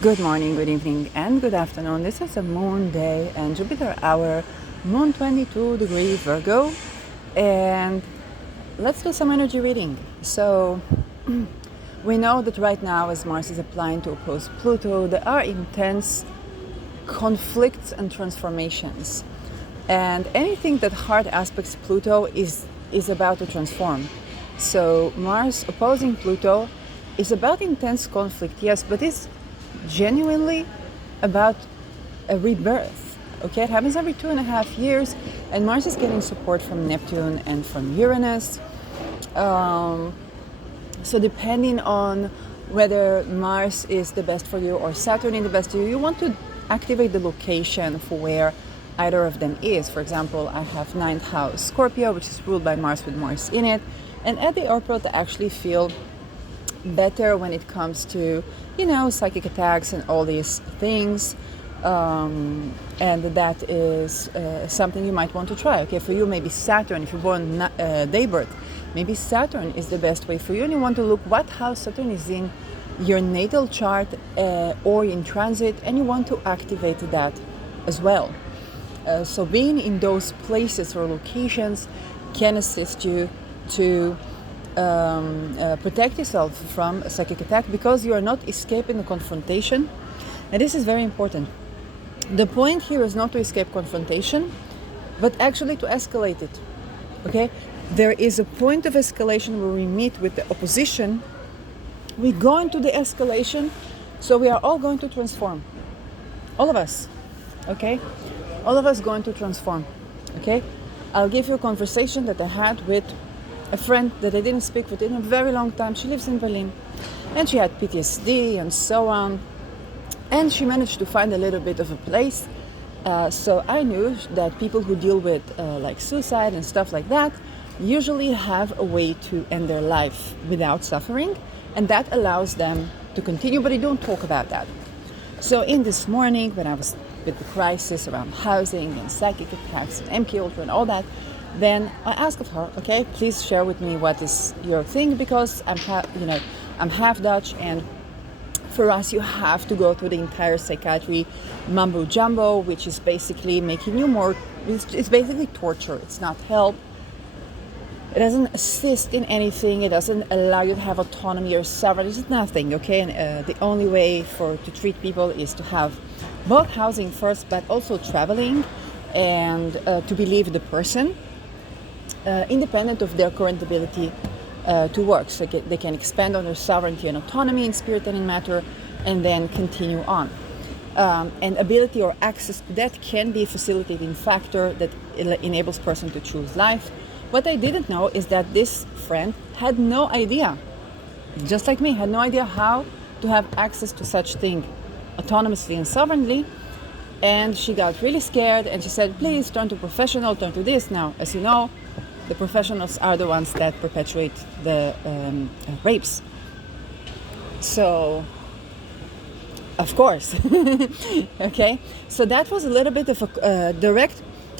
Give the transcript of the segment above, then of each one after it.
Good morning, good evening, and good afternoon. This is a moon day and Jupiter hour, moon 22 degree Virgo. And let's do some energy reading. So, we know that right now, as Mars is applying to oppose Pluto, there are intense conflicts and transformations. And anything that hard aspects Pluto is about to transform. So, Mars opposing Pluto is about intense conflict, yes, but it's genuinely about a rebirth. Okay, it happens every 2.5 years, and Mars is getting support from Neptune and from Uranus. So depending on whether Mars is the best for you or Saturn is the best for you, you want to activate the location for where either of them is. For example, I have 9th house Scorpio, which is ruled by Mars with Mars in it, and at the airport I actually feel better when it comes to, psychic attacks and all these things. And that is something you might want to try. Okay, for you, maybe Saturn, if you're born day birth, maybe Saturn is the best way for you, and you want to look what house Saturn is in your natal chart or in transit, and you want to activate that as well. So being in those places or locations can assist you to protect yourself from a psychic attack, because you are not escaping the confrontation. And this is very important. The point here is not to escape confrontation, but actually to escalate it. Okay? There is a point of escalation where we meet with the opposition. We go into the escalation, so we are all going to transform. All of us. Okay? All of us going to transform. Okay? I'll give you a conversation that I had with a friend that I didn't speak with in a very long time. She lives in Berlin, and she had PTSD and so on, and she managed to find a little bit of a place. So I knew that people who deal with like suicide and stuff like that usually have a way to end their life without suffering, and that allows them to continue, but they don't talk about that. So in this morning, when I was with the crisis around housing and psychic attacks and MK Ultra and all that, then I asked of her, okay, please share with me what is your thing, because I'm half Dutch, and for us you have to go through the entire psychiatry mumbo jumbo, which is basically making you more. It's basically torture. It's not help. It doesn't assist in anything. It doesn't allow you to have autonomy or sovereignty. It's nothing, okay? And the only way to treat people is to have both housing first, but also traveling, and to believe the person. Independent of their current ability to work. So they can expand on their sovereignty and autonomy in spirit and in matter, and then continue on. And ability or access to that can be a facilitating factor that enables person to choose life. What I didn't know is that this friend had no idea, just like me, had no idea how to have access to such thing autonomously and sovereignly. And she got really scared, and she said, please turn to professional, turn to this. Now, as you know, the professionals are the ones that perpetuate the rapes. So, of course, okay? So that was a little bit of a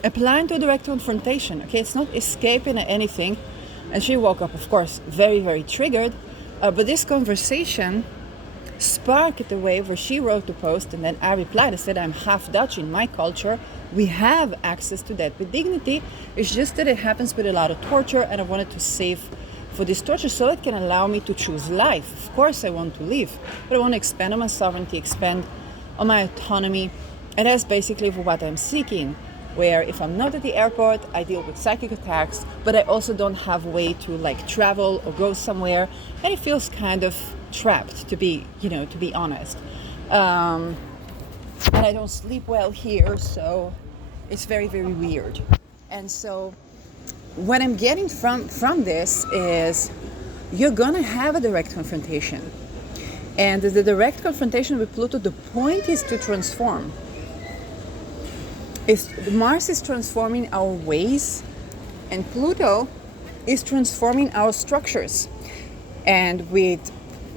applying to direct confrontation, okay? It's not escaping anything. And she woke up, of course, very, very triggered. But this conversation sparked a way where she wrote the post, and then I replied. I said, I'm half Dutch. In my culture, we have access to that with dignity. It's just that it happens with a lot of torture, and I wanted to save for this torture so it can allow me to choose life. Of course I want to live, but I want to expand on my sovereignty, expand on my autonomy, and that's basically for what I'm seeking, where if I'm not at the airport, I deal with psychic attacks, but I also don't have a way to travel or go somewhere, and it feels kind of trapped, to be honest. And I don't sleep well here, so it's very, very weird. And so what I'm getting from this is you're gonna have a direct confrontation. And the direct confrontation with Pluto, the point is to transform. Mars is transforming our ways, and Pluto is transforming our structures. And with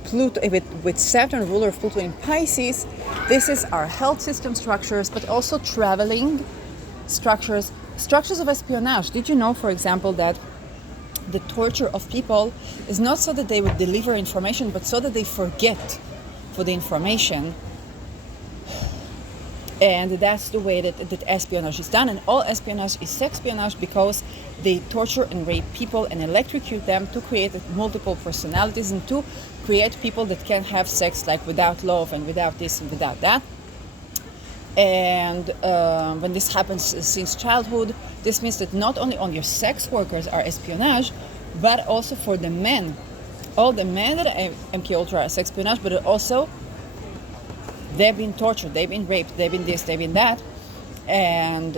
Pluto, with Saturn, ruler of Pluto in Pisces, this is our health system structures, but also traveling structures of espionage. Did you know, for example, that the torture of people is not so that they would deliver information, but so that they forget for the information And that's the way that espionage is done. And all espionage is sexpionage, because they torture and rape people and electrocute them to create multiple personalities and to create people that can have sex like without love and without this and without that. And when this happens since childhood, this means that not only on your sex workers are espionage, but also for the men. All the men that are MK Ultra are sexpionage, but also they've been tortured, they've been raped, they've been this, they've been that. And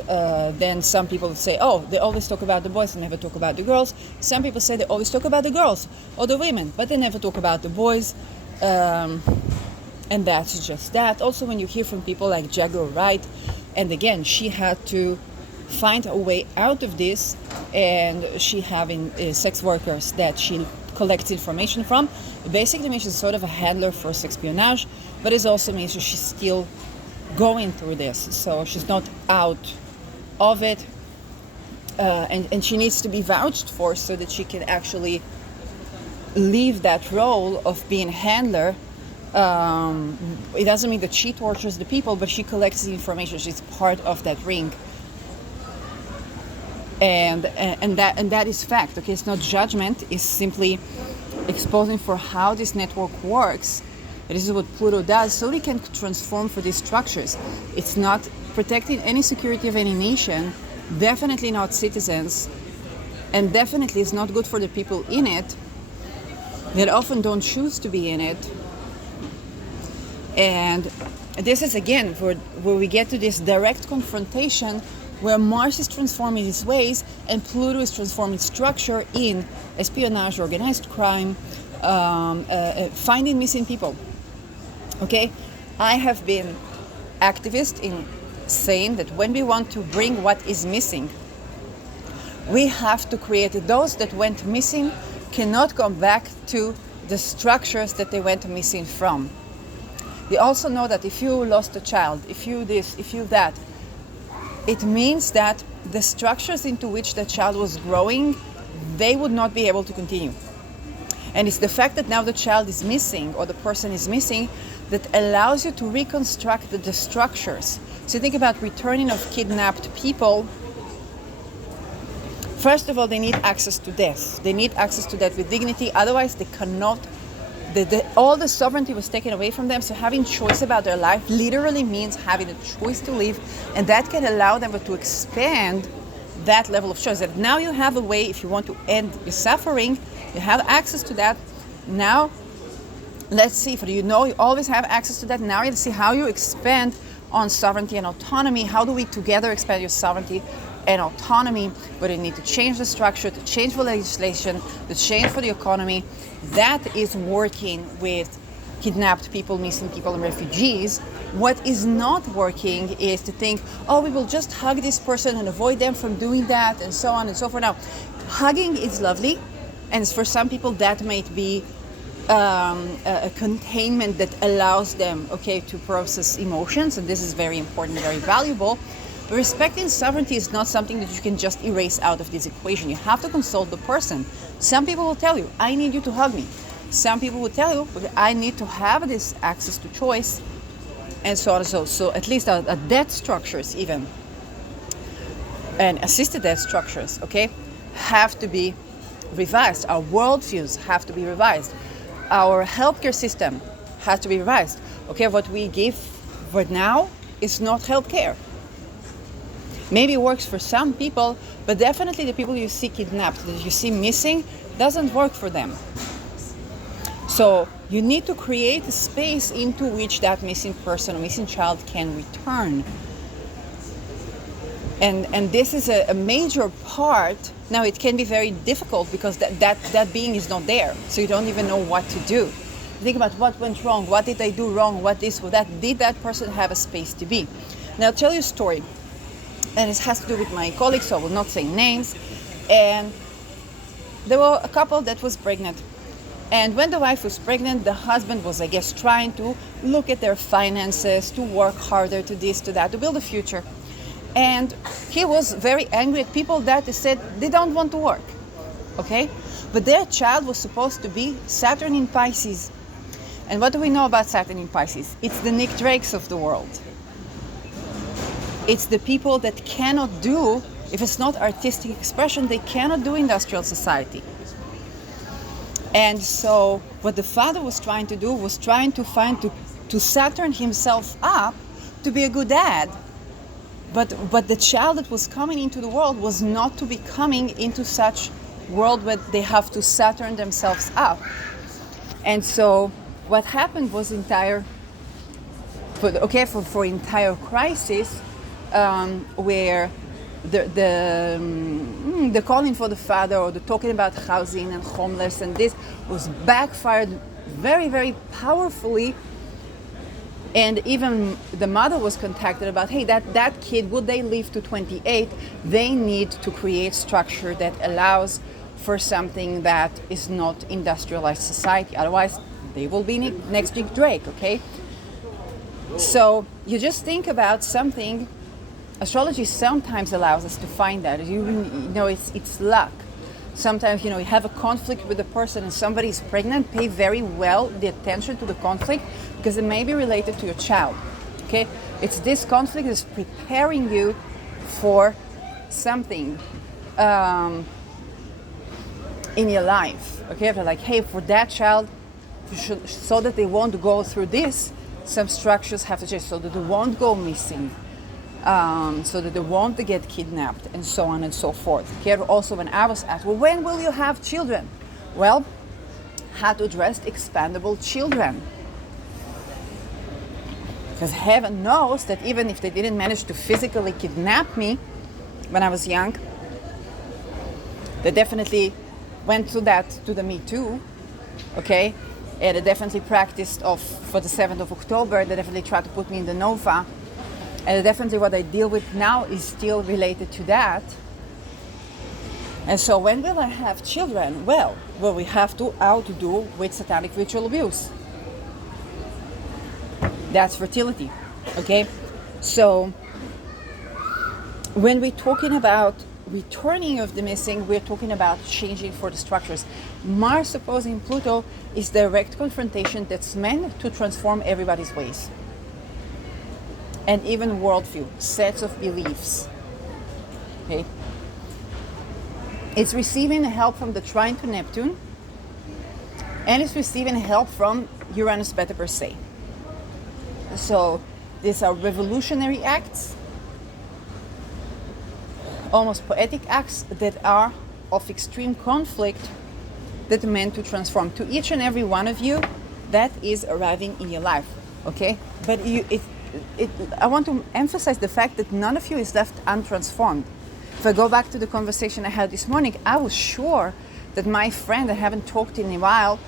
then some people say, oh, they always talk about the boys and never talk about the girls. Some people say they always talk about the girls or the women, but they never talk about the boys. And that's just that. Also, when you hear from people like Jaguar Wright, and again, she had to find a way out of this, and she having sex workers that she collects information from. It basically means she's sort of a handler for sexpionage, but it also means that she's still going through this, so she's not out of it, and she needs to be vouched for so that she can actually leave that role of being a handler. It doesn't mean that she tortures the people, but she collects the information. She's part of that ring, and that is fact. Okay, it's not judgment. It's simply exposing for how this network works. This is what Pluto does, so we can transform for these structures. It's not protecting any security of any nation, definitely not citizens, and definitely it's not good for the people in it that often don't choose to be in it. And this is again where we get to this direct confrontation, where Mars is transforming its ways and Pluto is transforming structure in espionage, organized crime, finding missing people. Okay, I have been activist in saying that when we want to bring what is missing, we have to create those that went missing cannot come back to the structures that they went missing from. We also know that if you lost a child, if you this, if you that, it means that the structures into which the child was growing, they would not be able to continue. And it's the fact that now the child is missing or the person is missing that allows you to reconstruct the structures. So think about returning of kidnapped people. First of all, they need access to death. They need access to death with dignity. Otherwise, they cannot. All the sovereignty was taken away from them. So having choice about their life literally means having a choice to live, and that can allow them to expand that level of choice. That now you have a way, if you want to end your suffering, you have access to that. Now, let's see, for you always have access to that. Now you'll see how you expand on sovereignty and autonomy. How do we together expand your sovereignty and autonomy? But you need to change the structure, to change the legislation, to change for the economy. That is working with kidnapped people, missing people, and refugees. What is not working is to think, oh, we will just hug this person and avoid them from doing that, and so on and so forth. Now, hugging is lovely, and for some people that might be a containment that allows them, okay, to process emotions, and this is very important, very valuable. But respecting sovereignty is not something that you can just erase out of this equation. You have to consult the person. Some people will tell you, I need you to hug me. Some people will tell you, I need to have this access to choice, and so on and so on. So at least our death structures even, and assisted death structures, okay, have to be revised. Our worldviews have to be revised. Our healthcare system has to be revised. Okay, what we give right now is not healthcare. Maybe it works for some people, but definitely the people you see kidnapped, that you see missing, doesn't work for them. So you need to create a space into which that missing person or missing child can return. And this is a major part. Now it can be very difficult because that being is not there. So you don't even know what to do. Think about what went wrong, what did I do wrong, what this, what that. Did that person have a space to be? Now I'll tell you a story. And it has to do with my colleagues, so I will not say names. And there were a couple that was pregnant. And when the wife was pregnant, the husband was, I guess, trying to look at their finances, to work harder, to this, to that, to build a future. And he was very angry at people that said they don't want to work, okay? But their child was supposed to be Saturn in Pisces. And what do we know about Saturn in Pisces? It's the Nick Drakes of the world. It's the people that cannot do, if it's not artistic expression, they cannot do industrial society. And so what the father was trying to do was trying to Saturn himself up to be a good dad. But the child that was coming into the world was not to be coming into such world where they have to Saturn themselves up. And so what happened was for entire crisis, where the calling for the father, or the talking about housing and homeless and this, was backfired very, very powerfully. And even the mother was contacted about, hey, that kid, would they live to 28? They need to create structure that allows for something that is not industrialized society. Otherwise, they will be next big Drake, okay? So you just think about something. Astrology sometimes allows us to find that. You know, it's luck. Sometimes, you know, you have a conflict with a person and somebody is pregnant, pay very well the attention to the conflict, because it may be related to your child, okay? It's this conflict is preparing you for something in your life, okay? They're like, hey, for that child, so that they won't go through this, some structures have to change, so that they won't go missing. So that they won't get kidnapped, and so on and so forth. Here also, when I was asked, well, when will you have children? Well, how to address expandable children. Because heaven knows that even if they didn't manage to physically kidnap me when I was young, they definitely went through that to the Me Too, okay? And they definitely practiced for the 7th of October, they definitely tried to put me in the Nova. And definitely what I deal with now is still related to that. And so when will I have children? Well, we have to outdo with satanic ritual abuse. That's fertility, okay? So when we're talking about returning of the missing, we're talking about changing for the structures. Mars opposing Pluto is direct confrontation that's meant to transform everybody's ways. And even worldview, sets of beliefs. Okay? It's receiving help from the trine to Neptune, and it's receiving help from Uranus Beta Persei. So these are revolutionary acts, almost poetic acts that are of extreme conflict that are meant to transform. To each and every one of you, that is arriving in your life. Okay? But I want to emphasize the fact that none of you is left untransformed. If I go back to the conversation I had this morning, I was sure that my friend I haven't talked in a while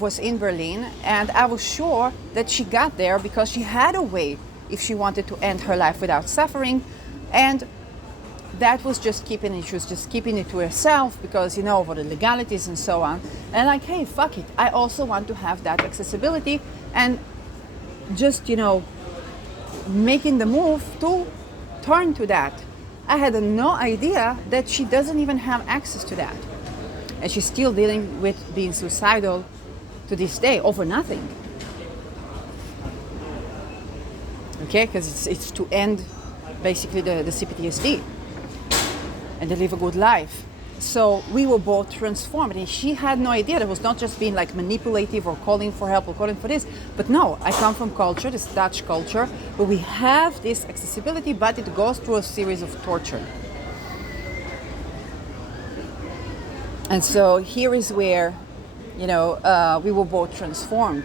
was in Berlin, and I was sure that she got there because she had a way if she wanted to end her life without suffering, and that was she was just keeping it to herself because, you know, for the legalities and so on. And like, hey, fuck it, I also want to have that accessibility, and just, you know, making the move to turn to that. I had no idea that she doesn't even have access to that. And she's still dealing with being suicidal to this day over nothing. Okay, because it's to end basically the CPTSD and to live a good life. So we were both transformed, and she had no idea. It was not just being like manipulative or calling for help or calling for this, but no, I come from culture, this Dutch culture, where we have this accessibility, but it goes through a series of torture. And so here is where, you know, we were both transformed.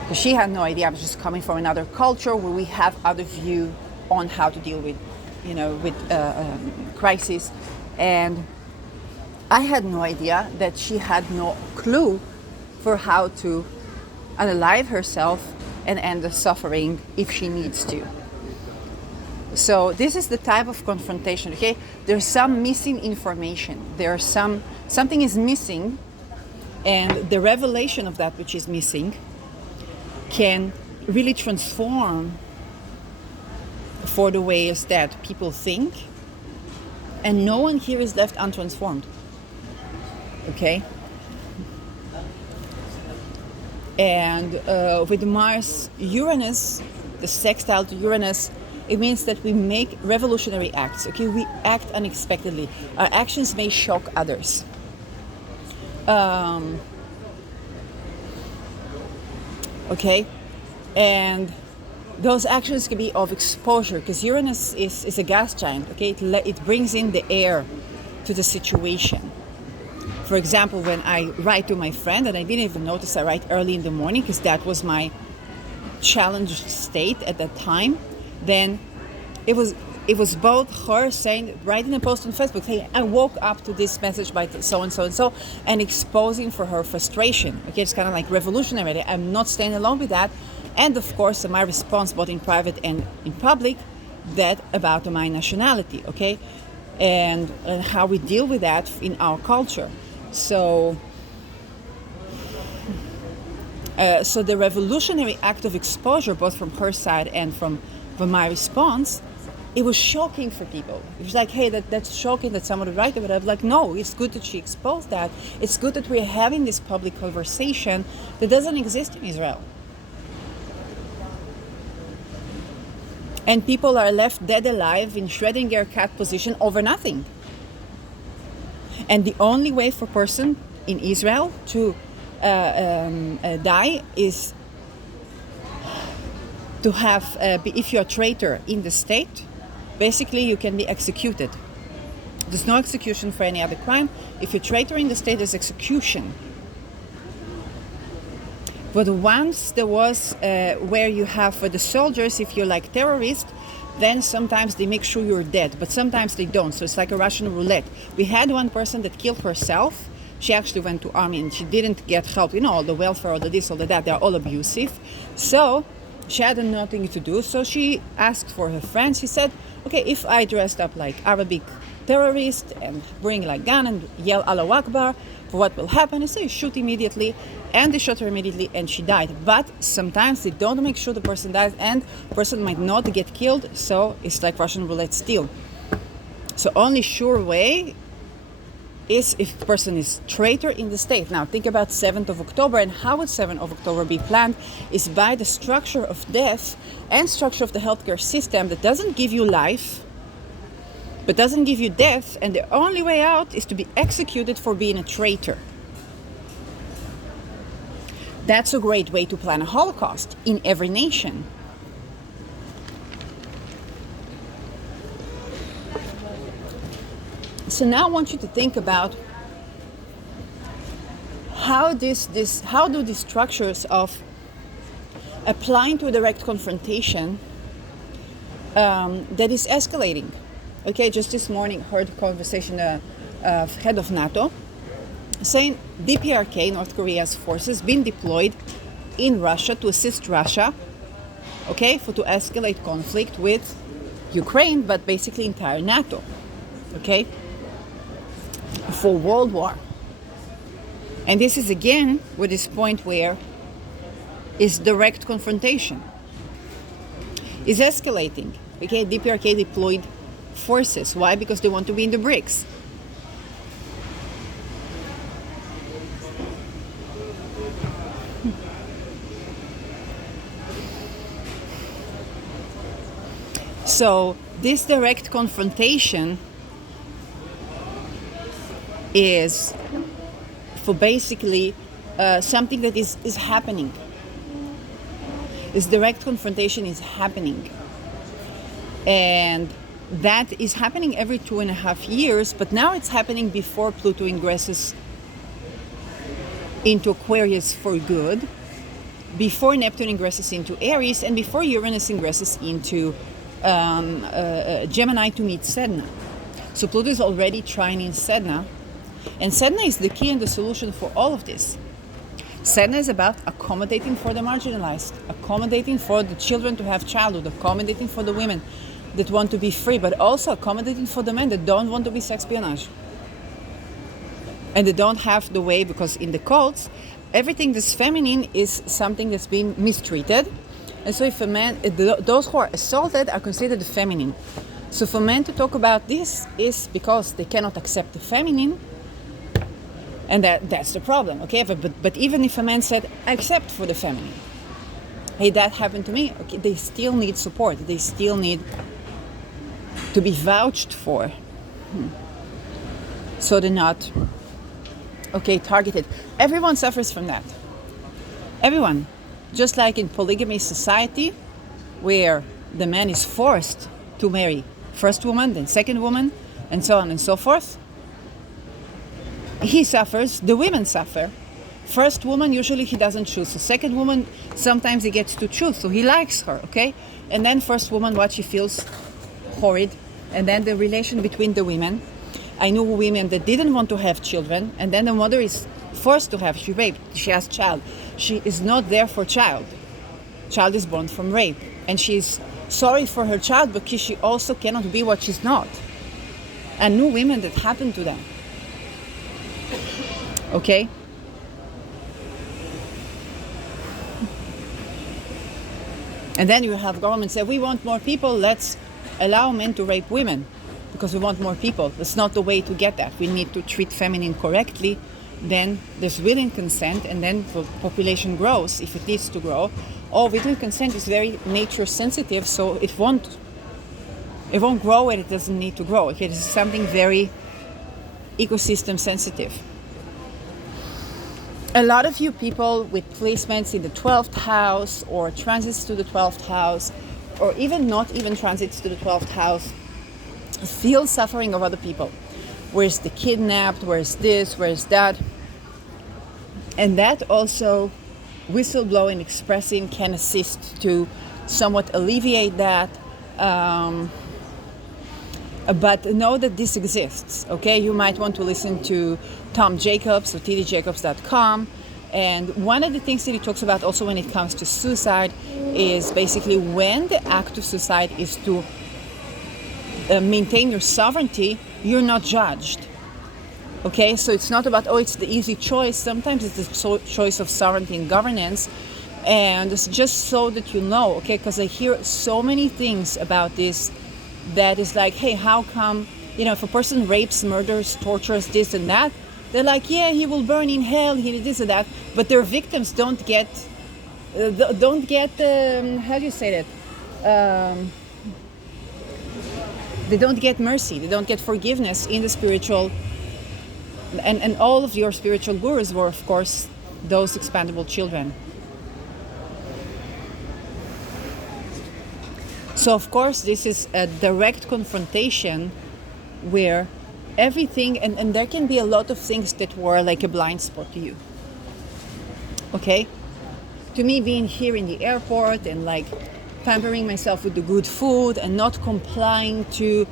Because she had no idea. I was just coming from another culture where we have other view on how to deal with, you know, with crisis. And I had no idea that she had no clue for how to unalive herself and end the suffering if she needs to. So this is the type of confrontation, okay? There's some missing information. There's something is missing, and the revelation of that which is missing can really transform for the ways that people think, and no one here is left untransformed. Okay? And with Mars Uranus the sextile to Uranus, it means that we make revolutionary acts. Okay, we act unexpectedly. Our actions may shock others. Okay, and those actions can be of exposure, because Uranus is a gas giant. Okay, it brings in the air to the situation. For example, when I write to my friend, and I didn't even notice I write early in the morning because that was my challenged state at that time, then it was both her saying, writing a post on Facebook, hey, I woke up to this message by so and so and so, and exposing for her frustration. Okay, it's kind of like revolutionary. I'm not staying alone with that. And of course, my response, both in private and in public, that about my nationality, okay, and how we deal with that in our culture. So the revolutionary act of exposure, both from her side and from my response, it was shocking for people. It was like, hey, that's shocking that someone would write it, but I'm like, no, it's good that she exposed that. It's good that we're having this public conversation that doesn't exist in Israel. And people are left dead alive in Schrödinger cat position over nothing. And the only way for a person in Israel to die is to have, if you're a traitor in the state, basically you can be executed. There's no execution for any other crime. If you're a traitor in the state, there's execution. But once there was where you have for the soldiers, if you're like terrorist, then sometimes they make sure you're dead, but sometimes they don't. So it's like a Russian roulette. We had one person that killed herself. She actually went to army and she didn't get help. You know, all the welfare, all the this, all the that, they're all abusive. So she had nothing to do. So she asked for her friends. She said, okay, if I dressed up like Arabic terrorist and bring like gun and yell Allahu Akbar, for what will happen? I say shoot immediately, and they shot her immediately and she died. But sometimes they don't make sure the person dies, and the person might not get killed, so it's like Russian roulette still. So only sure way is if the person is traitor in the state. Now think about 7th of October, and how would 7th of October be planned is by the structure of death and structure of the healthcare system that doesn't give you life, but doesn't give you death, and the only way out is to be executed for being a traitor. That's a great way to plan a Holocaust in every nation. So now I want you to think about how do these structures of applying to a direct confrontation that is escalating. Okay, just this morning heard a conversation of head of NATO saying DPRK, North Korea's forces, been deployed in Russia to assist Russia, okay, to escalate conflict with Ukraine, but basically entire NATO, okay, for World War. And this is again with this point where is direct confrontation. Is escalating, okay, DPRK deployed forces. Why? Because they want to be in the BRICS. So this direct confrontation is for basically something that is happening. This direct confrontation is happening. And that is happening every 2.5 years, but now it's happening before Pluto ingresses into Aquarius for good, before Neptune ingresses into Aries, and before Uranus ingresses into Gemini to meet Sedna. So Pluto is already trining Sedna, and Sedna is the key and the solution for all of this. Sedna is about accommodating for the marginalized, accommodating for the children to have childhood, accommodating for the women that want to be free, but also accommodating for the men that don't want to be sex-espionage. And they don't have the way, because in the cults, everything that's feminine is something that's been mistreated. And so if a man, those who are assaulted are considered feminine. So for men to talk about this is because they cannot accept the feminine, and that's the problem, okay? But even if a man said, I accept for the feminine, hey, that happened to me. Okay, they still need support. They still need to be vouched for. So they're not, targeted. Everyone suffers from that. Everyone. Just like in polygamy society, where the man is forced to marry first woman, then second woman, and so on and so forth. He suffers, the women suffer. First woman, usually he doesn't choose. The second woman, sometimes he gets to choose, so he likes her, okay? And then first woman, what she feels horrid. And then the relation between the women. I knew women that didn't want to have children, and then the mother is forced to have, she raped, she has child. She is not there for child. Child is born from rape. And she's sorry for her child because she also cannot be what she's not. I knew women that happened to them. Okay? And then you have government say, we want more people, let's allow men to rape women because we want more people. That's not the way to get that. We need to treat feminine correctly. Then there's willing consent, and then the population grows if it needs to grow. Willing consent is very nature sensitive, so it won't grow when it doesn't need to grow. Okay, this is something very ecosystem sensitive. A lot of you people with placements in the 12th house or transits to the 12th house, or even not even transits to the 12th house, feel suffering of other people. Where's the kidnapped? Where's this? Where's that? And that also, whistleblowing, expressing, can assist to somewhat alleviate that. But know that this exists, okay? You might want to listen to Tom Jacobs or tdjacobs.com. And one of the things that he talks about also when it comes to suicide is basically when the act of suicide is to maintain your sovereignty, you're not judged. Okay, so it's not about, it's the easy choice. Sometimes it's the choice of sovereignty and governance. And it's just so that you know, okay, because I hear so many things about this that is like, hey, how come, if a person rapes, murders, tortures, this and that, they're like, yeah, he will burn in hell, he did this and that, but their victims don't get, how do you say that? They don't get mercy, they don't get forgiveness in the spiritual. And all of your spiritual gurus were, of course, those expandable children. So, of course, this is a direct confrontation where everything, and there can be a lot of things that were like a blind spot to you. Okay? To me, being here in the airport and like pampering myself with the good food and not complying to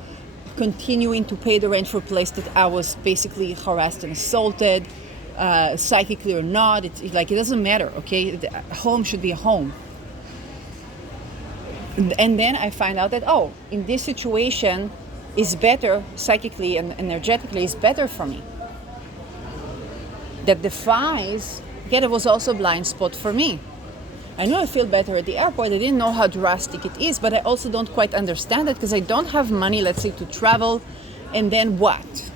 continuing to pay the rent for a place that I was basically harassed and assaulted, psychically or not. It doesn't matter, okay? A home should be a home. And then I find out that, in this situation is better psychically and energetically is better for me. That defies, it was also a blind spot for me. I know I feel better at the airport. I didn't know how drastic it is, but I also don't quite understand it because I don't have money, let's say, to travel. And then what?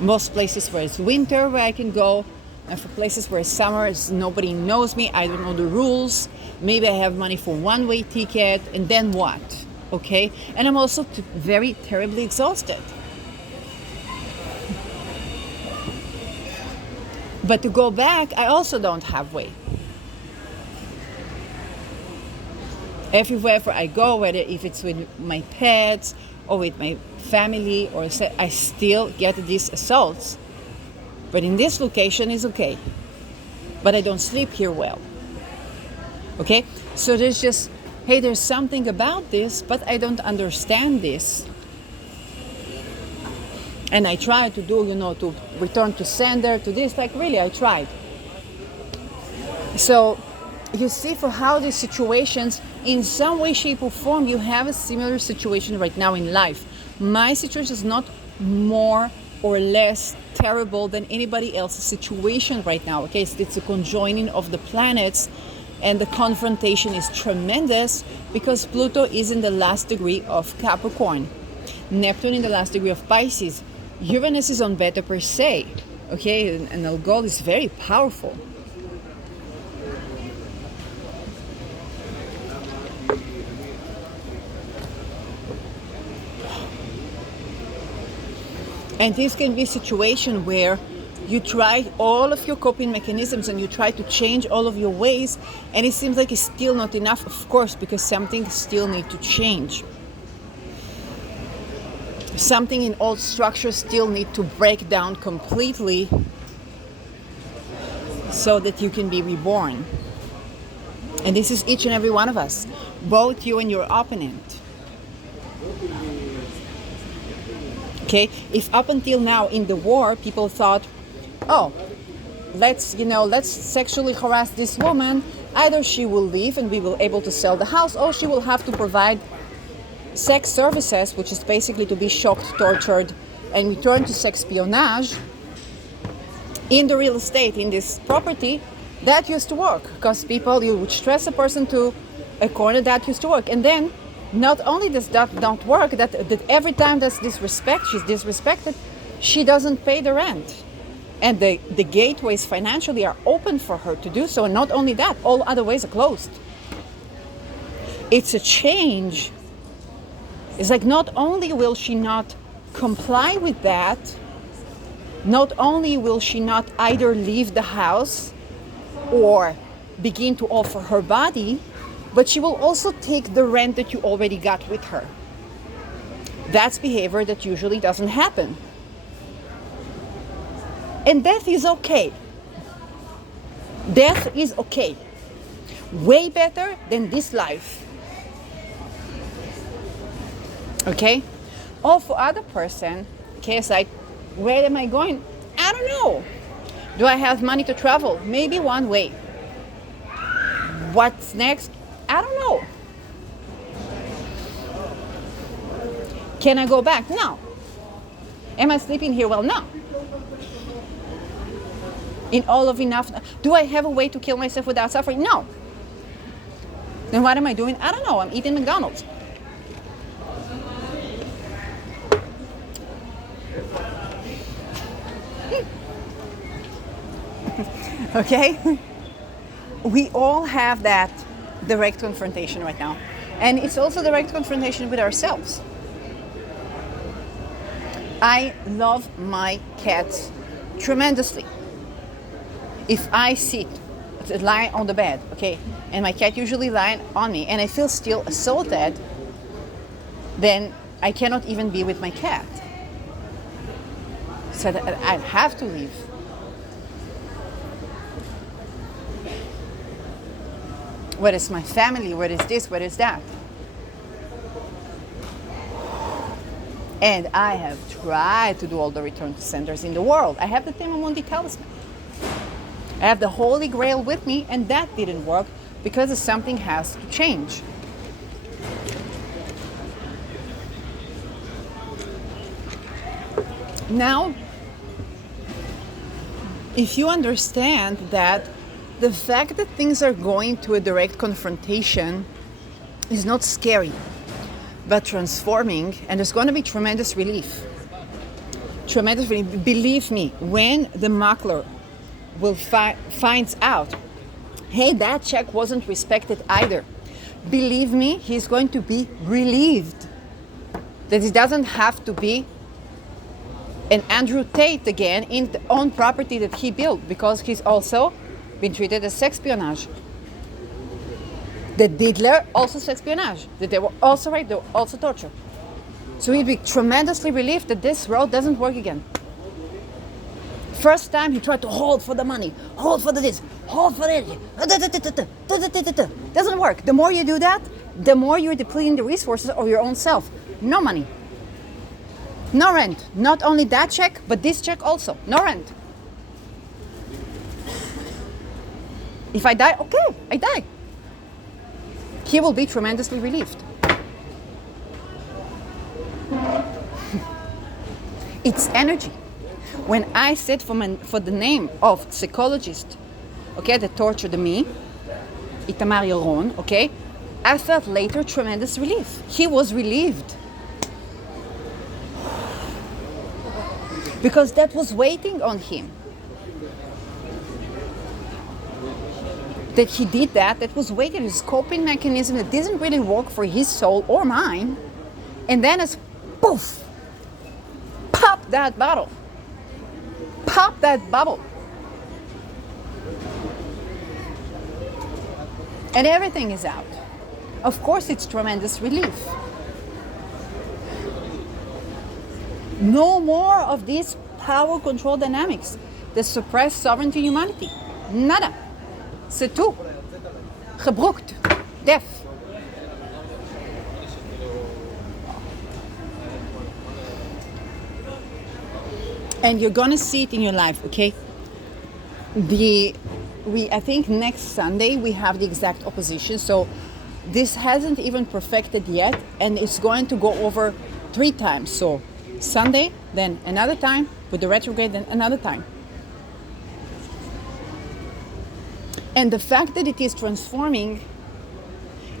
Most places where it's winter where I can go, and for places where it's summer, nobody knows me, I don't know the rules. Maybe I have money for one-way ticket, and then what? Okay? And I'm also very terribly exhausted. But to go back, I also don't have way. Everywhere I go, whether if it's with my pets or with my family, I still get these assaults. But in this location is okay. But I don't sleep here well. Okay? So there's just, hey, there's something about this, but I don't understand this. And I try to do, to return to sender, to this, really, I tried. So you see for how these situations, in some way, shape, or form, you have a similar situation right now in life. My situation is not more or less terrible than anybody else's situation right now. Okay, so it's a conjoining of the planets, and the confrontation is tremendous because Pluto is in the last degree of Capricorn, Neptune in the last degree of Pisces, Uranus is on Beta per se. Okay, and Algol is very powerful. And this can be a situation where you try all of your coping mechanisms and you try to change all of your ways, and it seems like it's still not enough, of course, because something still needs to change. Something in old structures still need to break down completely so that you can be reborn. And this is each and every one of us, both you and your opponent. Okay, if up until now in the war people thought, oh, let's sexually harass this woman, either she will leave and we will able to sell the house, or she will have to provide sex services, which is basically to be shocked, tortured, and return to sexpionage in the real estate, in this property. That used to work, because you would stress a person to a corner. That used to work. And then not only does that not work, that every time she's disrespected, she doesn't pay the rent. And the gateways financially are open for her to do so. And not only that, all other ways are closed. It's a change. It's like, not only will she not comply with that, not only will she not either leave the house or begin to offer her body, but she will also take the rent that you already got with her. That's behavior that usually doesn't happen. And death is okay. Death is okay. Way better than this life. Okay? Or for other person, okay, it's like, where am I going? I don't know. Do I have money to travel? Maybe one way. What's next? I don't know. Can I go back? No. Am I sleeping here? Well, no. In all of enough. Do I have a way to kill myself without suffering? No. Then what am I doing? I don't know. I'm eating McDonald's. Okay? We all have that direct confrontation right now. And it's also direct confrontation with ourselves. I love my cats tremendously. If I sit, lie on the bed, okay, and my cat usually lies on me, and I feel still assaulted, then I cannot even be with my cat. So I have to leave. What is my family? What is this? What is that? And I have tried to do all the return to senders in the world. I have the Tema Mundi talisman. I have the Holy Grail with me, and that didn't work because something has to change. Now, if you understand that the fact that things are going to a direct confrontation is not scary, but transforming, and there's going to be tremendous relief. Tremendous relief. Believe me, when the makler will finds out, hey, that check wasn't respected either, believe me, he's going to be relieved that it doesn't have to be an Andrew Tate again in the own property that he built, because he's also been treated as sexpionage. The diddler, also sexpionage. That they were also raped, they were also tortured. So he'd be tremendously relieved that this road doesn't work again. First time he tried to hold for the money, hold for the this, hold for that. Doesn't work. The more you do that, the more you're depleting the resources of your own self. No money. No rent. Not only that check, but this check also. No rent. If I die, okay, I die. He will be tremendously relieved. It's energy. When I said for the name of psychologist, okay, that tortured me, Itamar Yaron, okay, I felt later tremendous relief. He was relieved. Because that was waiting on him. That he did that was waiting, his coping mechanism that didn't really work for his soul or mine. And then it's poof, pop that bottle. Pop that bubble. And everything is out. Of course, it's tremendous relief. No more of these power control dynamics that suppress sovereignty and humanity. Nada. C'est tout. Gebroekt. Def. And you're gonna see it in your life, okay? I think next Sunday we have the exact opposition. So this hasn't even perfected yet, and it's going to go over 3 times. So Sunday, then another time with the retrograde, then another time. And the fact that it is transforming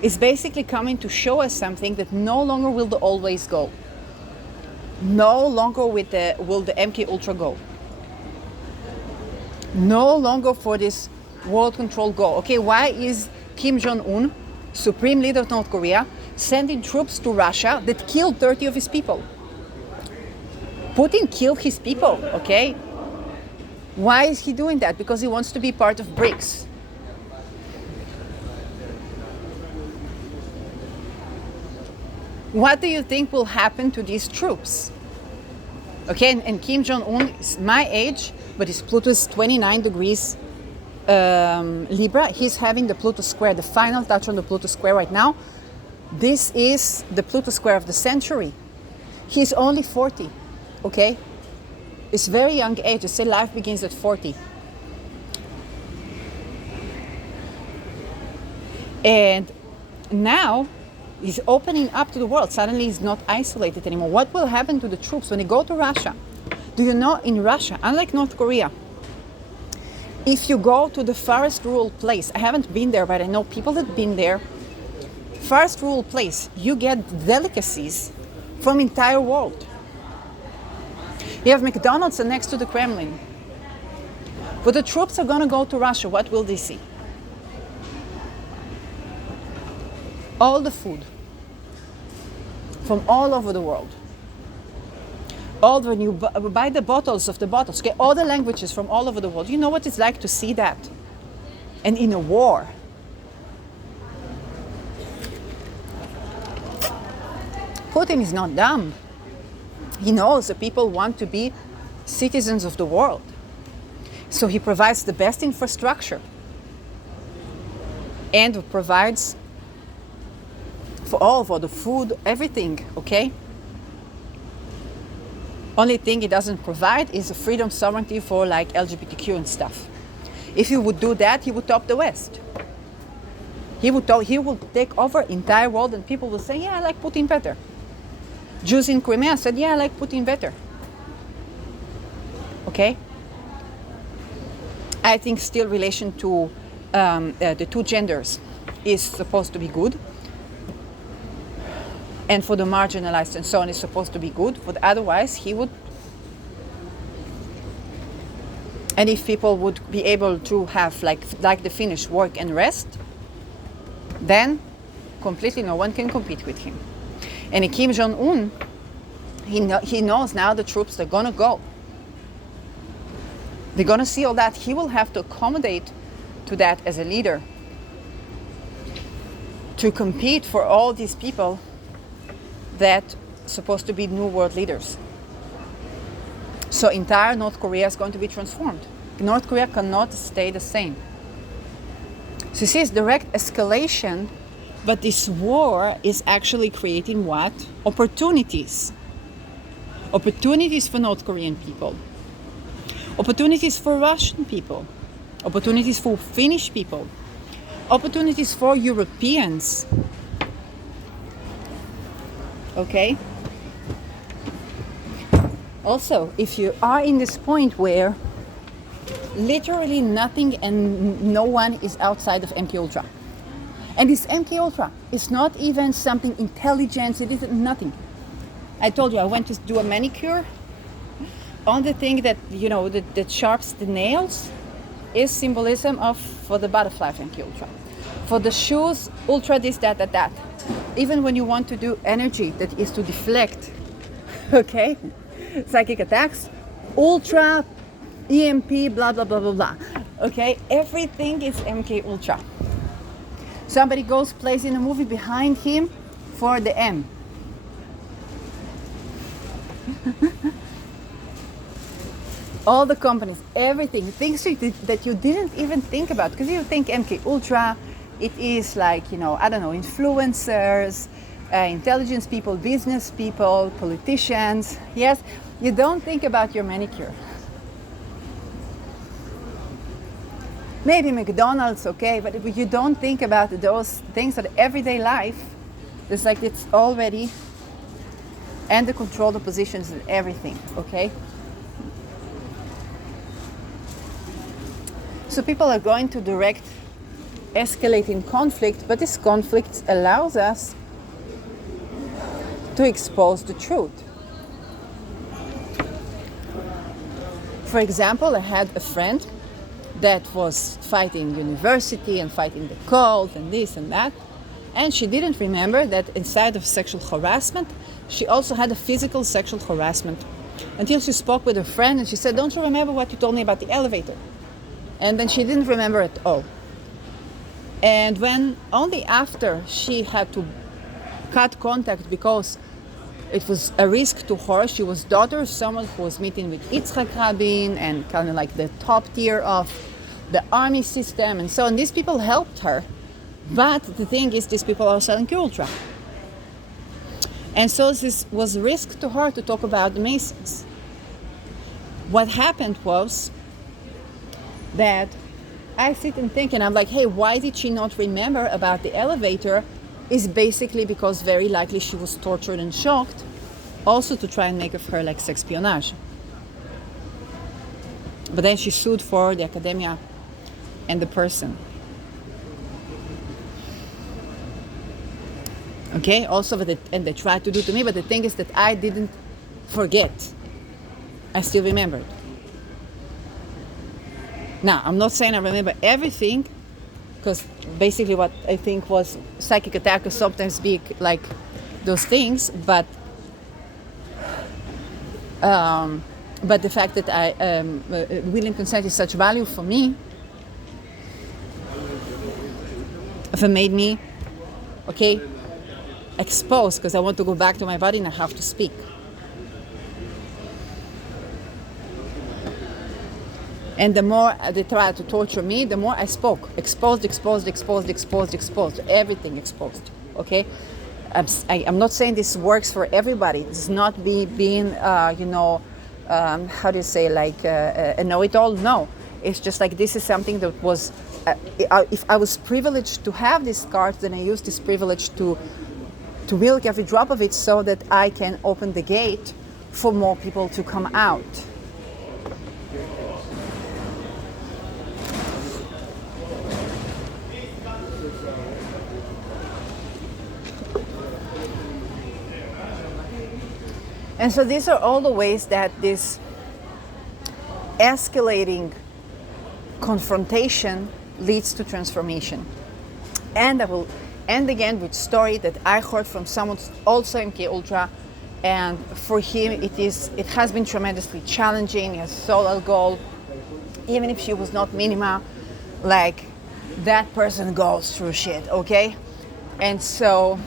is basically coming to show us something, that no longer will the always go. No longer will the MK Ultra go. No longer for this world control go. Okay, why is Kim Jong-un, supreme leader of North Korea, sending troops to Russia that killed 30 of his people? Putin killed his people, okay? Why is he doing that? Because he wants to be part of BRICS. What do you think will happen to these troops? Okay, and Kim Jong-un is my age, but his Pluto is 29 degrees Libra. He's having the Pluto square, the final touch on the Pluto square right now. This is the Pluto square of the century. He's only 40, okay? It's very young age. They say life begins at 40. And now he's opening up to the world. Suddenly he's not isolated anymore. What will happen to the troops when they go to Russia? Do you know, in Russia, unlike North Korea, if you go to the farthest rural place, I haven't been there, but I know people that have been there, farthest rural place, you get delicacies from entire world. You have McDonald's next to the Kremlin. But the troops are going to go to Russia. What will they see? All the food from all over the world. All when you buy the bottles of the bottles, okay, all the languages from all over the world. You know what it's like to see that? And in a war. Putin is not dumb. He knows that people want to be citizens of the world. So he provides the best infrastructure and provides for the food, everything, okay? Only thing he doesn't provide is a freedom, sovereignty for like LGBTQ and stuff. If he would do that, he would top the West. He would take over entire world, and people will say, yeah, I like Putin better. Jews in Crimea said, yeah, I like Putin better. Okay? I think still relation to the 2 genders is supposed to be good. And for the marginalized and so on is supposed to be good, but otherwise he would. And if people would be able to have like the Finnish work and rest, then completely no one can compete with him. And Kim Jong-un, he knows now the troops are gonna go. They're gonna see all that. He will have to accommodate to that as a leader, to compete for all these people that supposed to be new world leaders. So entire North Korea is going to be transformed. North Korea cannot stay the same. So you see, it's direct escalation, but this war is actually creating what? Opportunities. Opportunities for North Korean people. Opportunities for Russian people. Opportunities for Finnish people. Opportunities for Europeans. Okay? Also, if you are in this point where literally nothing and no one is outside of MK Ultra, and this MK Ultra is not even something intelligent, it is nothing. I told you I went to do a manicure on the thing that, you know, that sharps the nails is symbolism of for the butterfly of MK Ultra. For the shoes, Ultra this, that, that, that. Even when you want to do energy that is to deflect, okay? Psychic attacks, ultra, EMP, blah, blah, blah, blah, blah. Okay, everything is MK Ultra. Somebody goes, plays in a movie behind him for the M. All the companies, everything, things that you didn't even think about, because you think MK Ultra, it is like, I don't know, influencers, intelligence people, business people, politicians. Yes, you don't think about your manicure. Maybe McDonald's, okay, but if you don't think about those things of everyday life, it's like it's already, and the control the positions and everything, okay? So people are going to direct escalating conflict, but this conflict allows us to expose the truth. For example, I had a friend that was fighting university and fighting the cult and this and that, and she didn't remember that inside of sexual harassment, she also had a physical sexual harassment, until she spoke with a friend and she said, "Don't you remember what you told me about the elevator?" And then she didn't remember at all. And when only after she had to cut contact because it was a risk to her, she was daughter of someone who was meeting with Yitzhak Rabin and kind of like the top tier of the army system and so on. These people helped her. But the thing is, these people are selling ultra. And so this was a risk to her to talk about the Masons. What happened was that I sit and think, and I'm like, hey, why did she not remember about the elevator? Is basically because very likely she was tortured and shocked, also to try and make of her like sex espionage. But then she sued for the academia and the person. Okay, also and they tried to do to me, but the thing is that I didn't forget. I still remembered. Now, I'm not saying I remember everything, because basically what I think was psychic attack could sometimes be like those things, but the fact that willing consent is such value for me, if it made me, okay, exposed, because I want to go back to my body and I have to speak. And the more they tried to torture me, the more I spoke. Exposed, everything exposed, okay? I'm not saying this works for everybody. It's not being, how do you say, like a know-it-all? No. It's just like this is something that was, if I was privileged to have these cards, then I use this privilege to milk every drop of it so that I can open the gate for more people to come out. And so these are all the ways that this escalating confrontation leads to transformation. And I will end again with a story that I heard from someone also MK Ultra, and for him it has been tremendously challenging. He has a solo goal, even if she was not minima, like that person goes through shit, okay? And so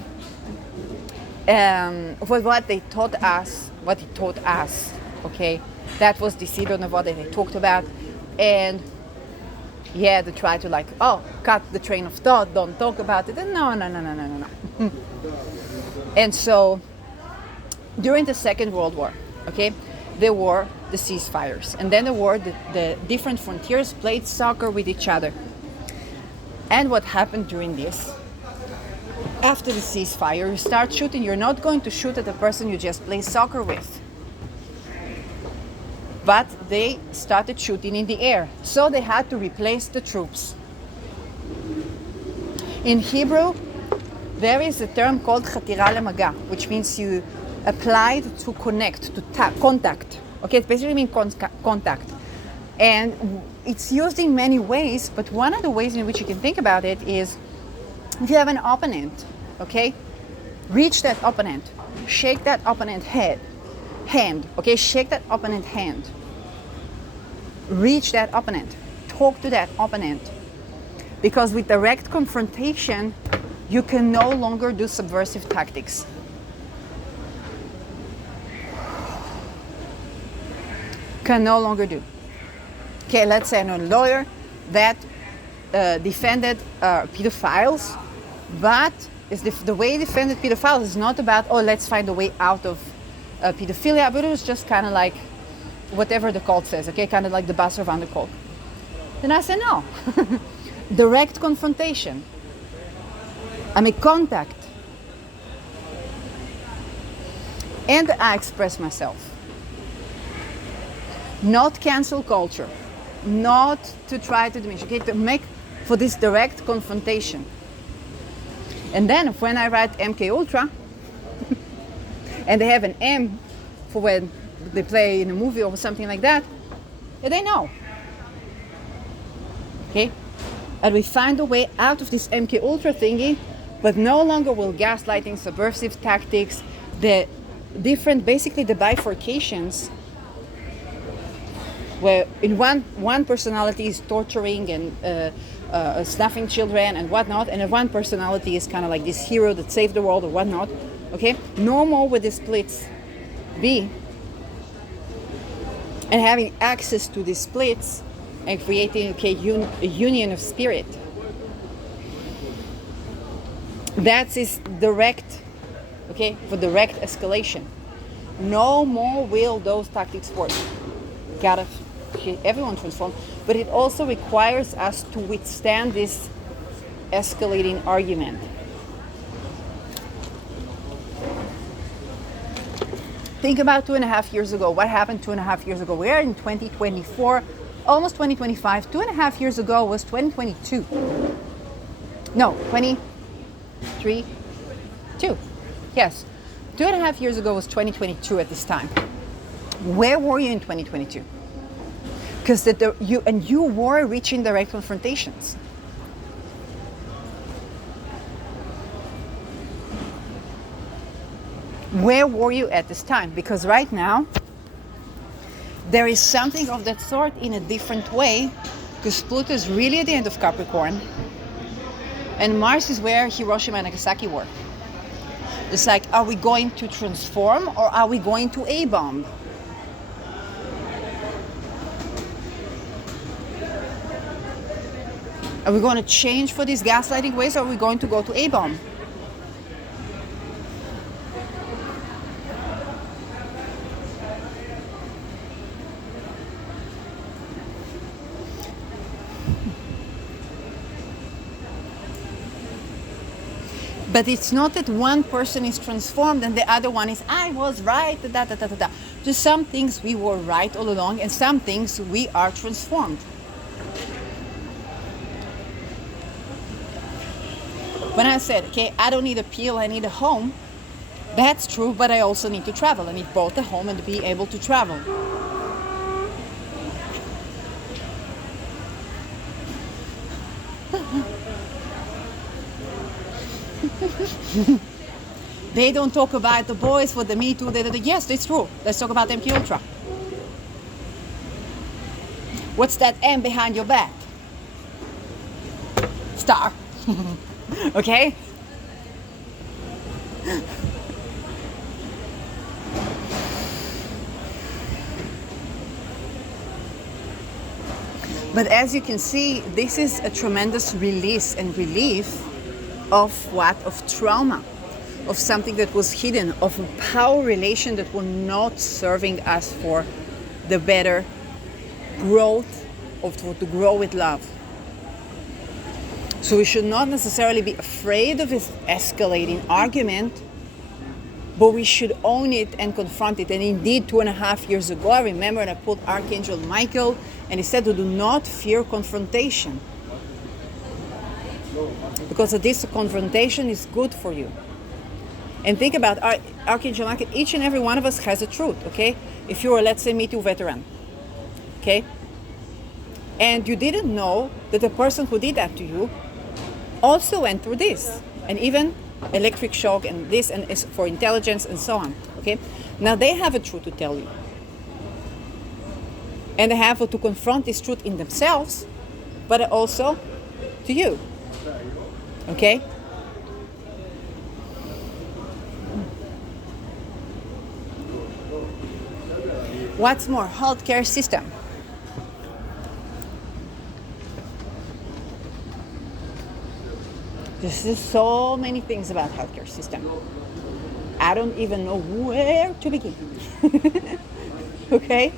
what he taught us, okay, that was the seed of what they talked about. And yeah, they try to like, cut the train of thought, don't talk about it. And no. And so during the Second World War, okay, there were the ceasefires, and then there were the different frontiers played soccer with each other. And what happened during this? After the ceasefire, you start shooting. You're not going to shoot at the person you just play soccer with. But they started shooting in the air. So they had to replace the troops. In Hebrew, there is a term called chatira lemaga, which means you applied to connect, to contact. Okay, it basically means contact. And it's used in many ways, but one of the ways in which you can think about it is if you have an opponent, okay, reach that opponent, shake that opponent's head, hand, okay? Shake that opponent hand. Reach that opponent. Talk to that opponent. Because with direct confrontation, you can no longer do subversive tactics. Can no longer do. Okay, let's say I'm a lawyer that defended pedophiles, but the way he defended pedophiles is not about, oh, let's find a way out of pedophilia, but it was just kind of like whatever the cult says, okay, kind of like the Basser van der Kolk. Then I said, no. Direct confrontation. I make contact. And I express myself. Not cancel culture. Not to try to diminish, okay, to make for this direct confrontation. And then when I write MK Ultra, and they have an M for when they play in a movie or something like that, they know. Okay? And we find a way out of this MK Ultra thingy, but no longer will gaslighting, subversive tactics, the different, basically the bifurcations, where in one personality is torturing and snuffing children and whatnot, and one personality is kind of like this hero that saved the world or whatnot. Okay, no more with the splits be, and having access to these splits and creating a union of spirit. That is direct, okay, for direct escalation. No more will those tactics work. Gotta everyone transform, but it also requires us to withstand this escalating argument. Think about 2.5 years ago. What happened 2.5 years ago? We are in 2024, almost 2025. 2.5 years ago was 2022. No, 23, 2. Yes, 2.5 years ago was 2022 at this time. Where were you in 2022? Because you were reaching direct confrontations. Where were you at this time? Because right now, there is something of that sort in a different way, because Pluto is really at the end of Capricorn, and Mars is where Hiroshima and Nagasaki were. It's like, are we going to transform or are we going to A-bomb? Are we going to change for these gaslighting ways, or are we going to go to A-bomb? But it's not that one person is transformed and the other one is, I was right, da da da da da. Just some things we were right all along, and some things we are transformed. When I said, okay, I don't need a pill, I need a home, that's true, but I also need to travel. I need both a home and to be able to travel. They don't talk about the boys for the Me Too. Yes, it's true. Let's talk about MK Ultra. What's that M behind your back? Star. Okay? But as you can see, this is a tremendous release and relief of what? Of trauma, of something that was hidden, of a power relation that were not serving us for the better growth, to grow with love. So we should not necessarily be afraid of this escalating argument, but we should own it and confront it. And indeed, 2.5 years ago, I remember I put Archangel Michael, and he said to do not fear confrontation. Because this confrontation is good for you. And think about Archangel Michael, each and every one of us has a truth, okay? If you're, let's say, Me Too veteran, okay? And you didn't know that the person who did that to you also went through this. And even electric shock and this, and for intelligence and so on, okay? Now they have a truth to tell you. And they have to confront this truth in themselves, but also to you. Okay? What's more, healthcare system. There's so many things about healthcare system. I don't even know where to begin. Okay?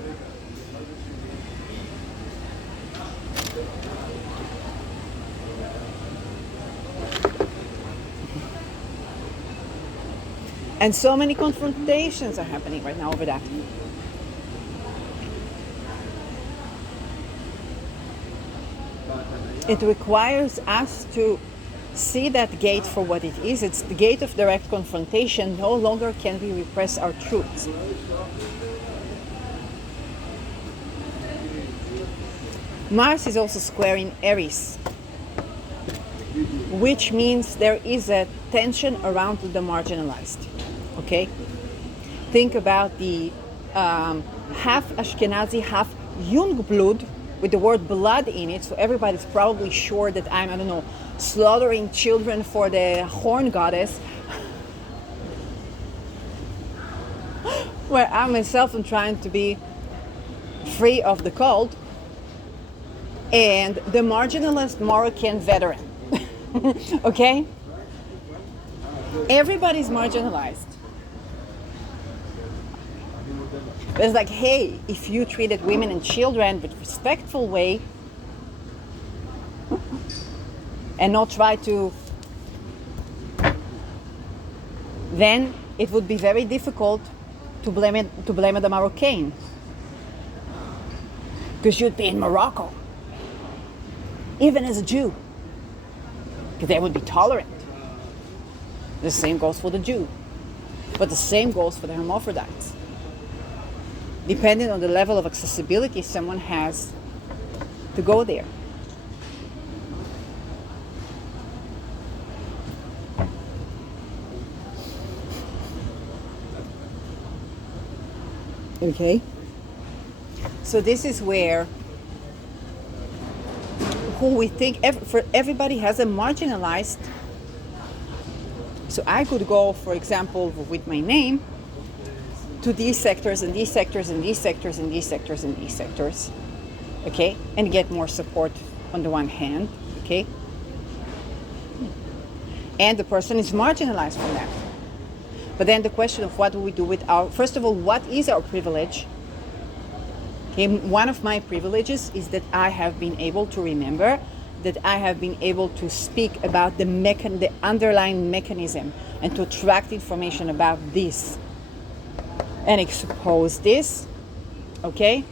And so many confrontations are happening right now over that. It requires us to see that gate for what it is. It's the gate of direct confrontation. No longer can we repress our truths. Mars is also square in Aries, which means there is a tension around the marginalized. Okay? Think about the half Ashkenazi, half Jungblut, with the word blood in it, so everybody's probably sure that I'm, I don't know, slaughtering children for the horn goddess. Where I myself am trying to be free of the cult. And the marginalist Moroccan veteran. Okay? Everybody's marginalized. But it's like, hey, if you treated women and children with respectful way and not try to, then it would be very difficult to blame it the Moroccan. Because you'd be in Morocco, even as a Jew, because they would be tolerant. The same goes for the Jew, but the same goes for the hermaphrodites. Depending on the level of accessibility someone has to go there. Okay? So this is where who we think everybody has a marginalized. So I could go, for example, with my name, to these sectors and these sectors and these sectors and these sectors and these sectors, okay, and get more support on the one hand, okay, and the person is marginalized from that. But then the question of what do we do with our, first of all, what is our privilege? Okay, one of my privileges is that I have been able to remember, that I have been able to speak about the underlying mechanism and to attract information about this and expose this, okay?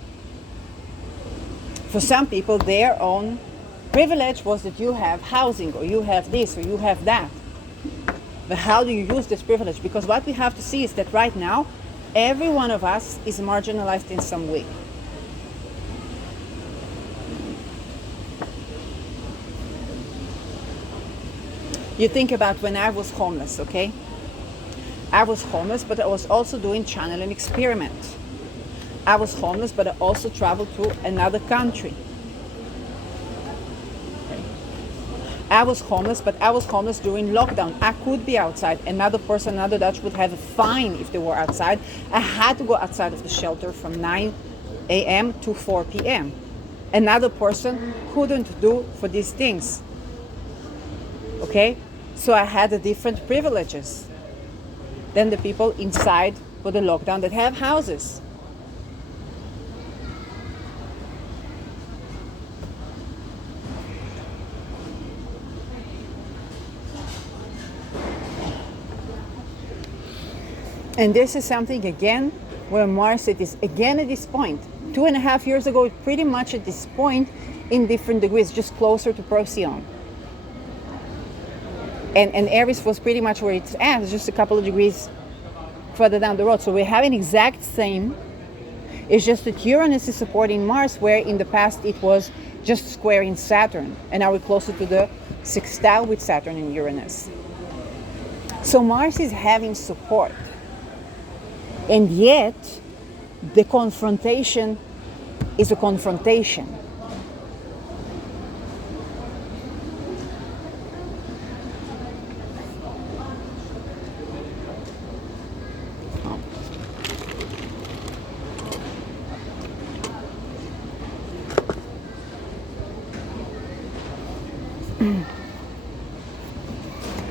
For some people, their own privilege was that you have housing, or you have this, or you have that. But how do you use this privilege? Because what we have to see is that right now, every one of us is marginalized in some way. You think about when I was homeless, okay? I was homeless, but I was also doing channeling experiment. I was homeless, but I also traveled to another country. Okay. I was homeless, but I was homeless during lockdown. I could be outside. Another person, another Dutch would have a fine if they were outside. I had to go outside of the shelter from 9 a.m. to 4 p.m. Another person couldn't do for these things. Okay? So I had the different privileges than the people inside for the lockdown that have houses. And this is something, again, where Mars is again at this point. 2.5 years ago, pretty much at this point, in different degrees, just closer to Procyon. And Aries was pretty much where it's at, just a couple of degrees further down the road. So we're having exact same. It's just that Uranus is supporting Mars, where in the past it was just square in Saturn. And now we're closer to the sextile with Saturn and Uranus. So Mars is having support. And yet, the confrontation is a confrontation.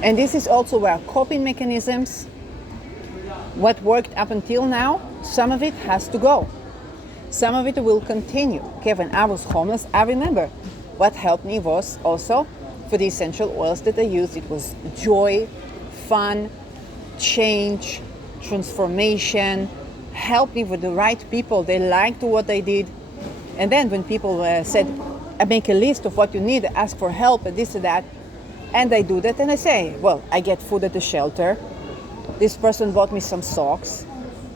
And this is also where coping mechanisms, what worked up until now, some of it has to go. Some of it will continue. Okay, when I was homeless, I remember what helped me was also for the essential oils that I used. It was joy, fun, change, transformation, help me with the right people. They liked what I did. And then when people said, I make a list of what you need, ask for help and this and that, and I do that and I say, well, I get food at the shelter. This person bought me some socks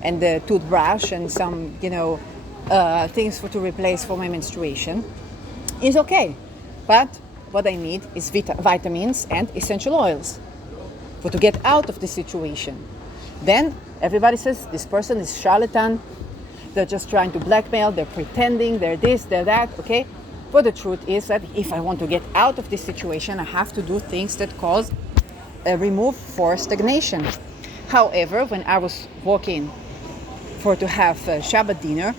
and a toothbrush and some, things to replace for my menstruation. It's okay. But what I need is vitamins and essential oils to get out of the situation. Then everybody says this person is charlatan. They're just trying to blackmail. They're pretending. They're this, they're that. Okay. But the truth is that if I want to get out of this situation, I have to do things that cause remove for stagnation. However, when I was walking to have Shabbat dinner,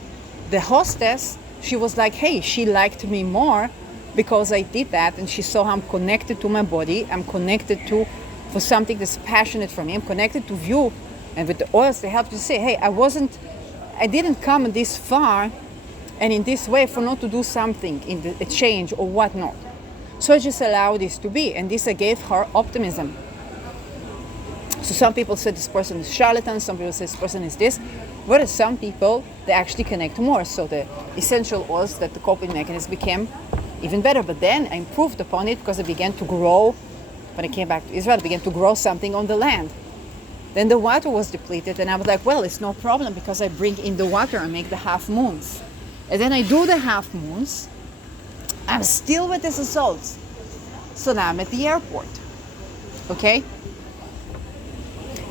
the hostess, she was like, hey, she liked me more because I did that, and she saw I'm connected to my body. I'm connected for something that's passionate for me. I'm connected to you, and with the oils, they help you say, hey, I didn't come this far, and in this way for not to do something in a change or whatnot. So I just allowed this to be, and this gave her optimism. So some people said this person is charlatan, some people say this person is this, whereas some people, they actually connect more. So the essential oils, that the coping mechanism became even better. But then I improved upon it because I began to grow. When I came back to Israel, I began to grow something on the land. Then the water was depleted, and I was like, well, it's no problem because I bring in the water and make the half moons. And then I do the half moons. I'm still with this assault. So now I'm at the airport. Okay?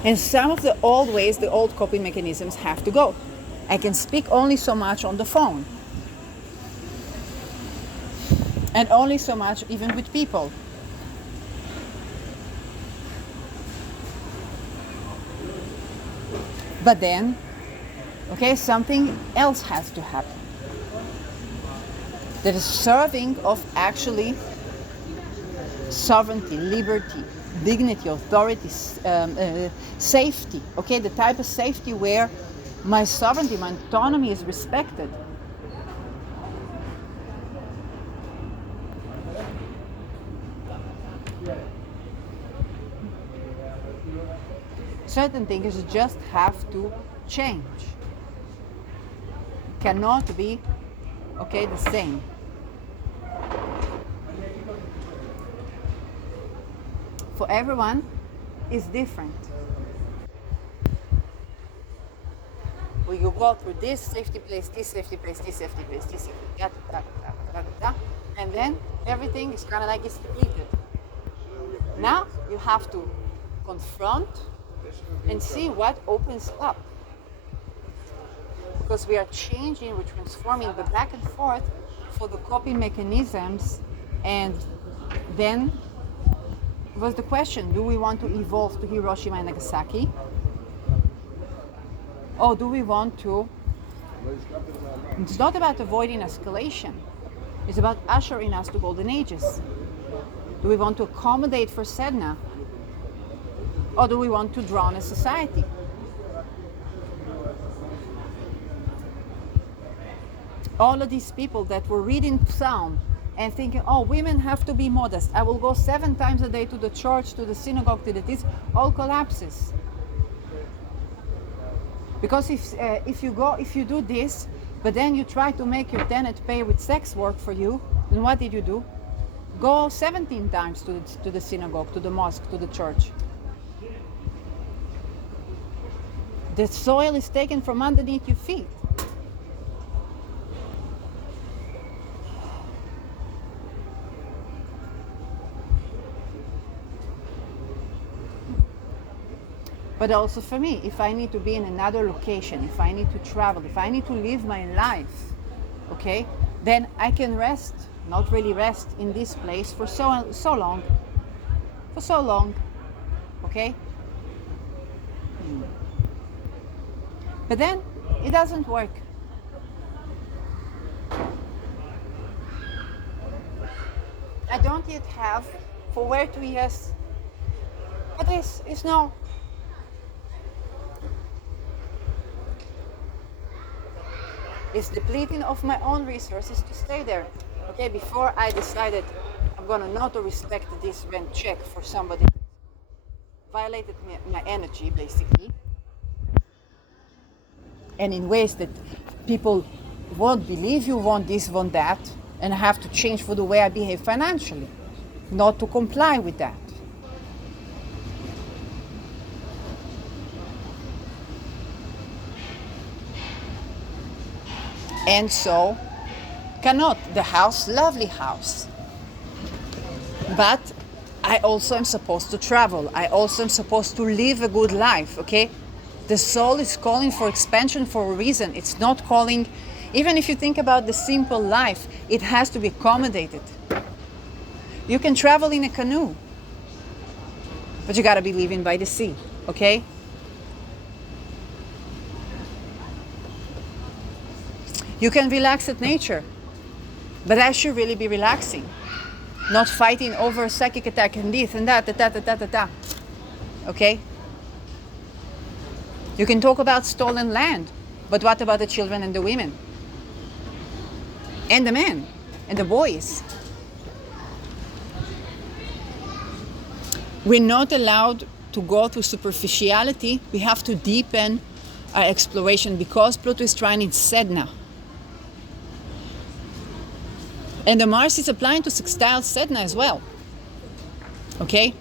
And some of the old ways, the old coping mechanisms have to go. I can speak only so much on the phone. And only so much even with people. But then, okay, something else has to happen. That is serving of actually sovereignty, liberty, dignity, authority, safety. Okay, the type of safety where my sovereignty, my autonomy is respected. Certain things just have to change. Cannot be, okay, the same. For everyone is different. Well, you go through this safety place, this safety place, this safety place, this safety place, and then everything is kind of like it's depleted. Now you have to confront and see what opens up. Because we are changing, we're transforming the back and forth for the coping mechanisms. And then was the question, do we want to evolve to Hiroshima and Nagasaki? Or do we want to... It's not about avoiding escalation. It's about ushering us to golden ages. Do we want to accommodate for Sedna? Or do we want to drown a society? All of these people that were reading Psalm and thinking, oh, women have to be modest. I will go 7 times a day to the church, to the synagogue, to this, all collapses. Because if you do this, but then you try to make your tenant pay with sex work for you, then what did you do? Go 17 times to the synagogue, to the mosque, to the church. The soil is taken from underneath your feet. But also for me, if I need to be in another location, if I need to travel, if I need to live my life, okay, then I can rest, not really rest in this place for so long, okay? But then it doesn't work. I don't yet have for where to yes. But this is no. It's depleting of my own resources to stay there. Okay, before I decided I'm gonna not to respect this rent check for somebody that violated my energy basically. And in ways that people won't believe you, want this, want that, and I have to change for the way I behave financially, not to comply with that. And so, cannot. The house, lovely house. But I also am supposed to travel. I also am supposed to live a good life, okay? The soul is calling for expansion for a reason. It's not calling, even if you think about the simple life, it has to be accommodated. You can travel in a canoe, but you gotta be living by the sea, okay? You can relax at nature, but I should really be relaxing, not fighting over a psychic attack and this and that, okay? You can talk about stolen land, but what about the children and the women? And the men, and the boys? We're not allowed to go through superficiality. We have to deepen our exploration because Pluto is trying in Sedna. And the Mars is applying to sextile Sedna as well. Okay?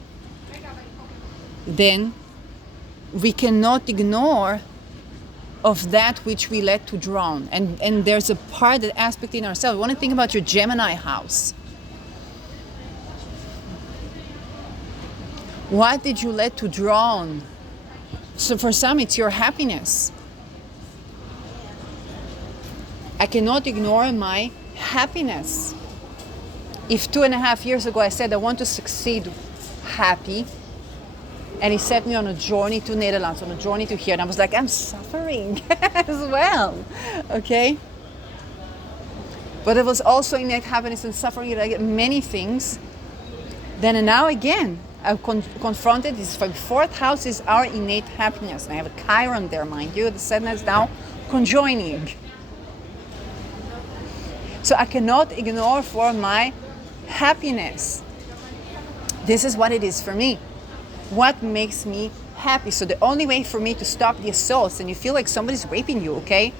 Then we cannot ignore of that which we let to drown. And there's a part, that aspect in ourselves. We want to think about your Gemini house. What did you let to drown? So for some, it's your happiness. I cannot ignore my happiness. If 2.5 years ago I said I want to succeed happy, and he set me on a journey to Netherlands, on a journey to here, and I was like, I'm suffering as well, okay? But it was also innate happiness and suffering, like many things. Then and now again, I'm confronted. This fourth house is our innate happiness. And I have a Chiron there, mind you. The Sedna is now conjoining. So I cannot ignore for my happiness. This is what it is for me. What makes me happy? So the only way for me to stop the assaults, and you feel like somebody's raping you, okay?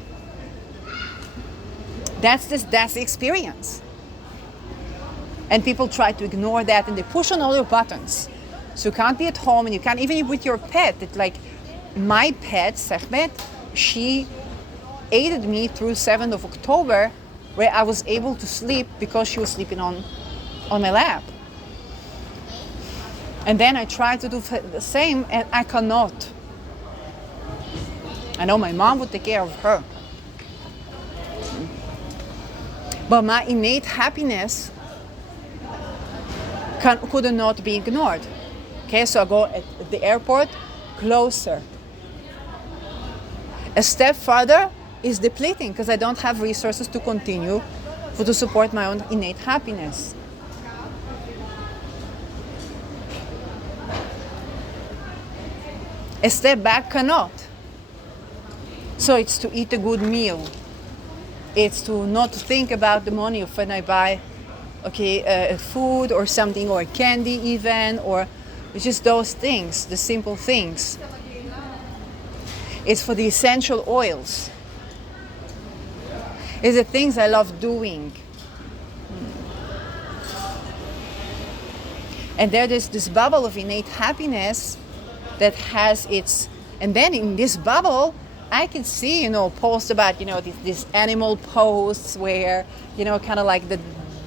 That's the experience. And people try to ignore that, and they push on all your buttons. So you can't be at home, and you can't, even with your pet. It's like my pet, Sehmet, she aided me through 7th of October, where I was able to sleep because she was sleeping on my lap. And then I tried to do the same, and I cannot. I know my mom would take care of her. But my innate happiness could not be ignored. Okay, so I go at the airport, closer. A step further is depleting because I don't have resources to continue to support my own innate happiness. A step back cannot. So it's to eat a good meal. It's to not think about the money of when I buy food or something, or candy even, or just those things, the simple things. It's for the essential oils. It's the things I love doing. And there's this bubble of innate happiness that has its, and then in this bubble, I can see, posts about, these animal posts where, kind of like the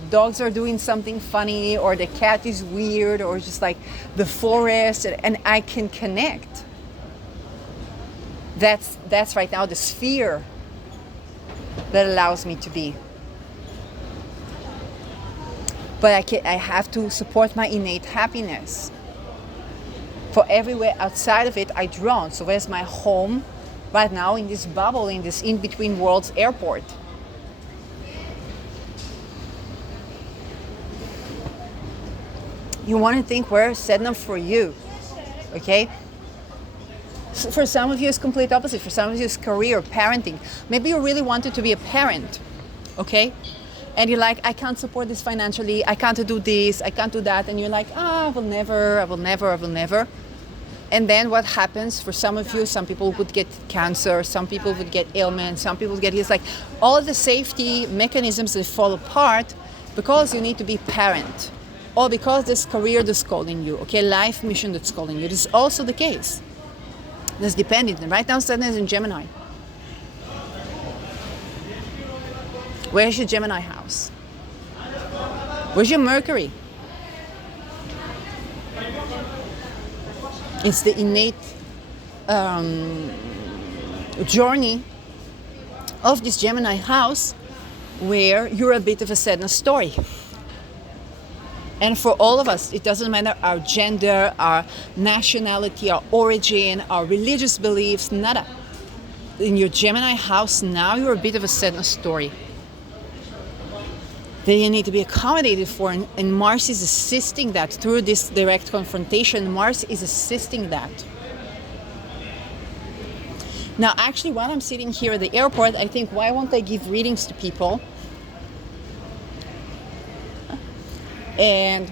dogs are doing something funny, or the cat is weird, or just like the forest, and I can connect. That's right now the sphere that allows me to be. But I have to support my innate happiness. For everywhere outside of it, I drown. So where's my home right now in this bubble, in this in-between worlds airport? You want to think where's Sedna for you, okay? So for some of you, it's complete opposite. For some of you, it's career, parenting. Maybe you really wanted to be a parent, okay? And you're like, I can't support this financially. I can't do this. I can't do that. And you're like, I will never. And then what happens for some of you, some people would get cancer, some people would get ailments, some people get, it's like all the safety mechanisms that fall apart because you need to be parent or because this career that's calling you, okay, life mission that's calling you. This is also the case. That's dependent. And right now, Saturn is in Gemini. Where's your Gemini house? Where's your Mercury? It's the innate journey of this Gemini house where you're a bit of a Sedna story. And for all of us, it doesn't matter our gender, our nationality, our origin, our religious beliefs, nada. In your Gemini house, now you're a bit of a Sedna story that you need to be accommodated for, and Mars is assisting that through this direct confrontation. Mars is assisting that. Now, actually, while I'm sitting here at the airport, I think, why won't I give readings to people? And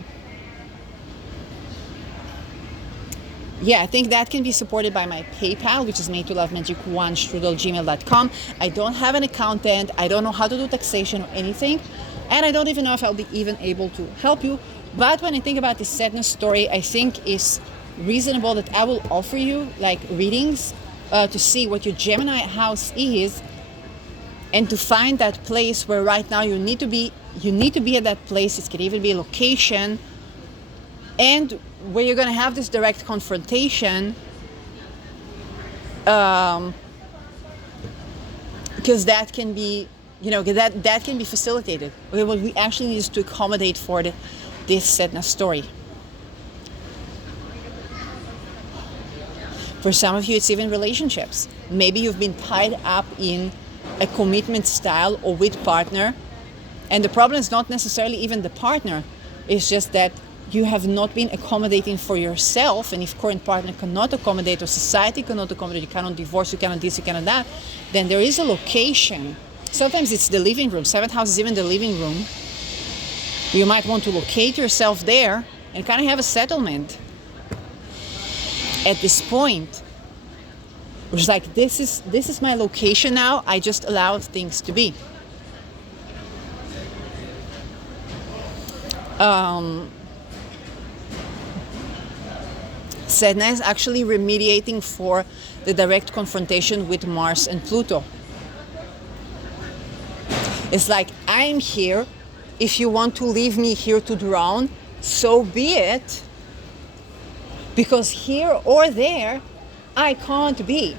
yeah, I think that can be supported by my PayPal, which is made2lovemagic1@gmail.com. I don't have an accountant. I don't know how to do taxation or anything. And I don't even know if I'll be even able to help you. But when I think about this sadness story, I think it's reasonable that I will offer you like readings to see what your Gemini house is, and to find that place where right now you need to be at that place. It can even be a location, and where you're going to have this direct confrontation, because that can be, that can be facilitated. Okay, what we actually need is to accommodate for this sadness story. For some of you, it's even relationships. Maybe you've been tied up in a commitment style or with partner, and the problem is not necessarily even the partner. It's just that you have not been accommodating for yourself, and if current partner cannot accommodate, or society cannot accommodate, you cannot divorce, you cannot this, you cannot that, then there is a location. Sometimes it's the living room. Seventh house is even the living room. You might want to locate yourself there and kind of have a settlement at this point. It's like, this is my location now. I just allow things to be. Sedna is actually remediating for the direct confrontation with Mars and Pluto. It's like, I'm here. If you want to leave me here to drown, so be it. Because here or there, I can't be.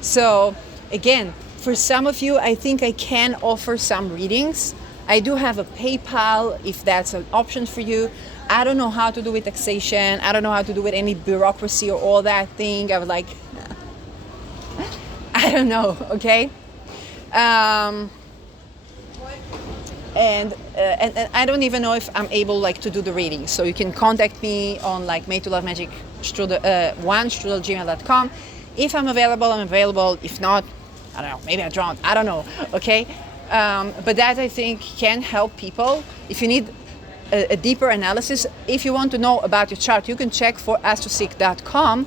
So, again, for some of you, I think I can offer some readings. I do have a PayPal if that's an option for you. I don't know how to do with taxation. I don't know how to do with any bureaucracy or all that thing. I was like, I don't know, okay? And I don't even know if I'm able to do the reading. So you can contact me on made2lovemagic1@gmail.com. If I'm available, I'm available. If not, I don't know, maybe I drowned. I don't know, okay? But that, I think, can help people. If you need a deeper analysis, if you want to know about your chart, you can check for astroseek.com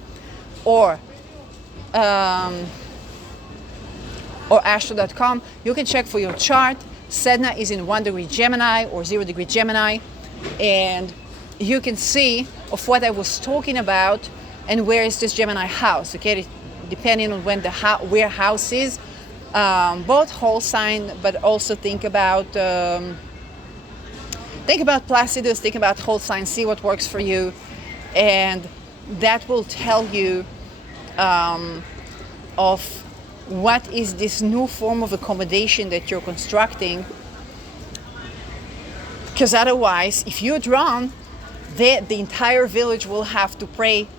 or astro.com. You can check for your chart. Sedna is in 1 degree Gemini or 0 degree Gemini, and you can see of what I was talking about and where is this Gemini house, okay? Depending on when where house is, both whole sign, but also think about Think about Placidus, think about whole signs, see what works for you, and that will tell you of what is this new form of accommodation that you're constructing. Because otherwise, if you're drowned, the entire village will have to pray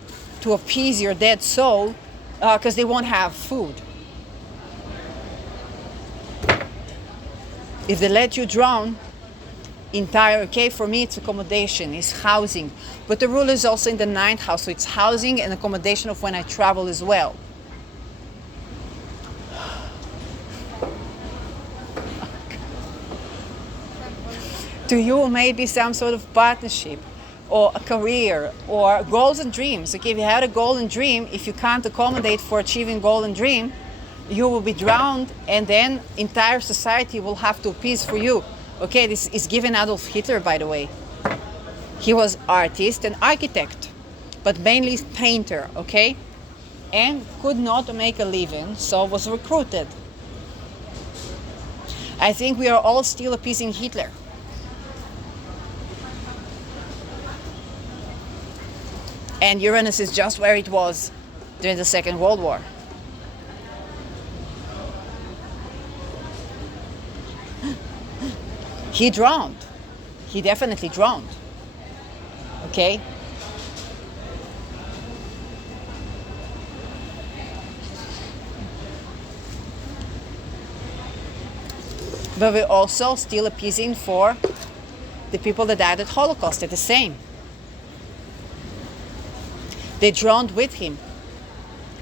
to appease your dead soul because they won't have food. If they let you drown, okay, for me it's accommodation, it's housing. But the rule is also in the 9th house, so it's housing and accommodation of when I travel as well. To you, maybe some sort of partnership or a career or goals and dreams. Okay, if you had a goal and dream, if you can't accommodate for achieving goal and dream, you will be drowned, and then entire society will have to appease for you. Okay, this is given Adolf Hitler, by the way. He was artist and architect, but mainly painter, okay? And could not make a living, so was recruited. I think we are all still appeasing Hitler. And Uranus is just where it was during the Second World War. He drowned. He definitely drowned. Okay? But we're also still appeasing for the people that died at Holocaust. They're the same. They drowned with him.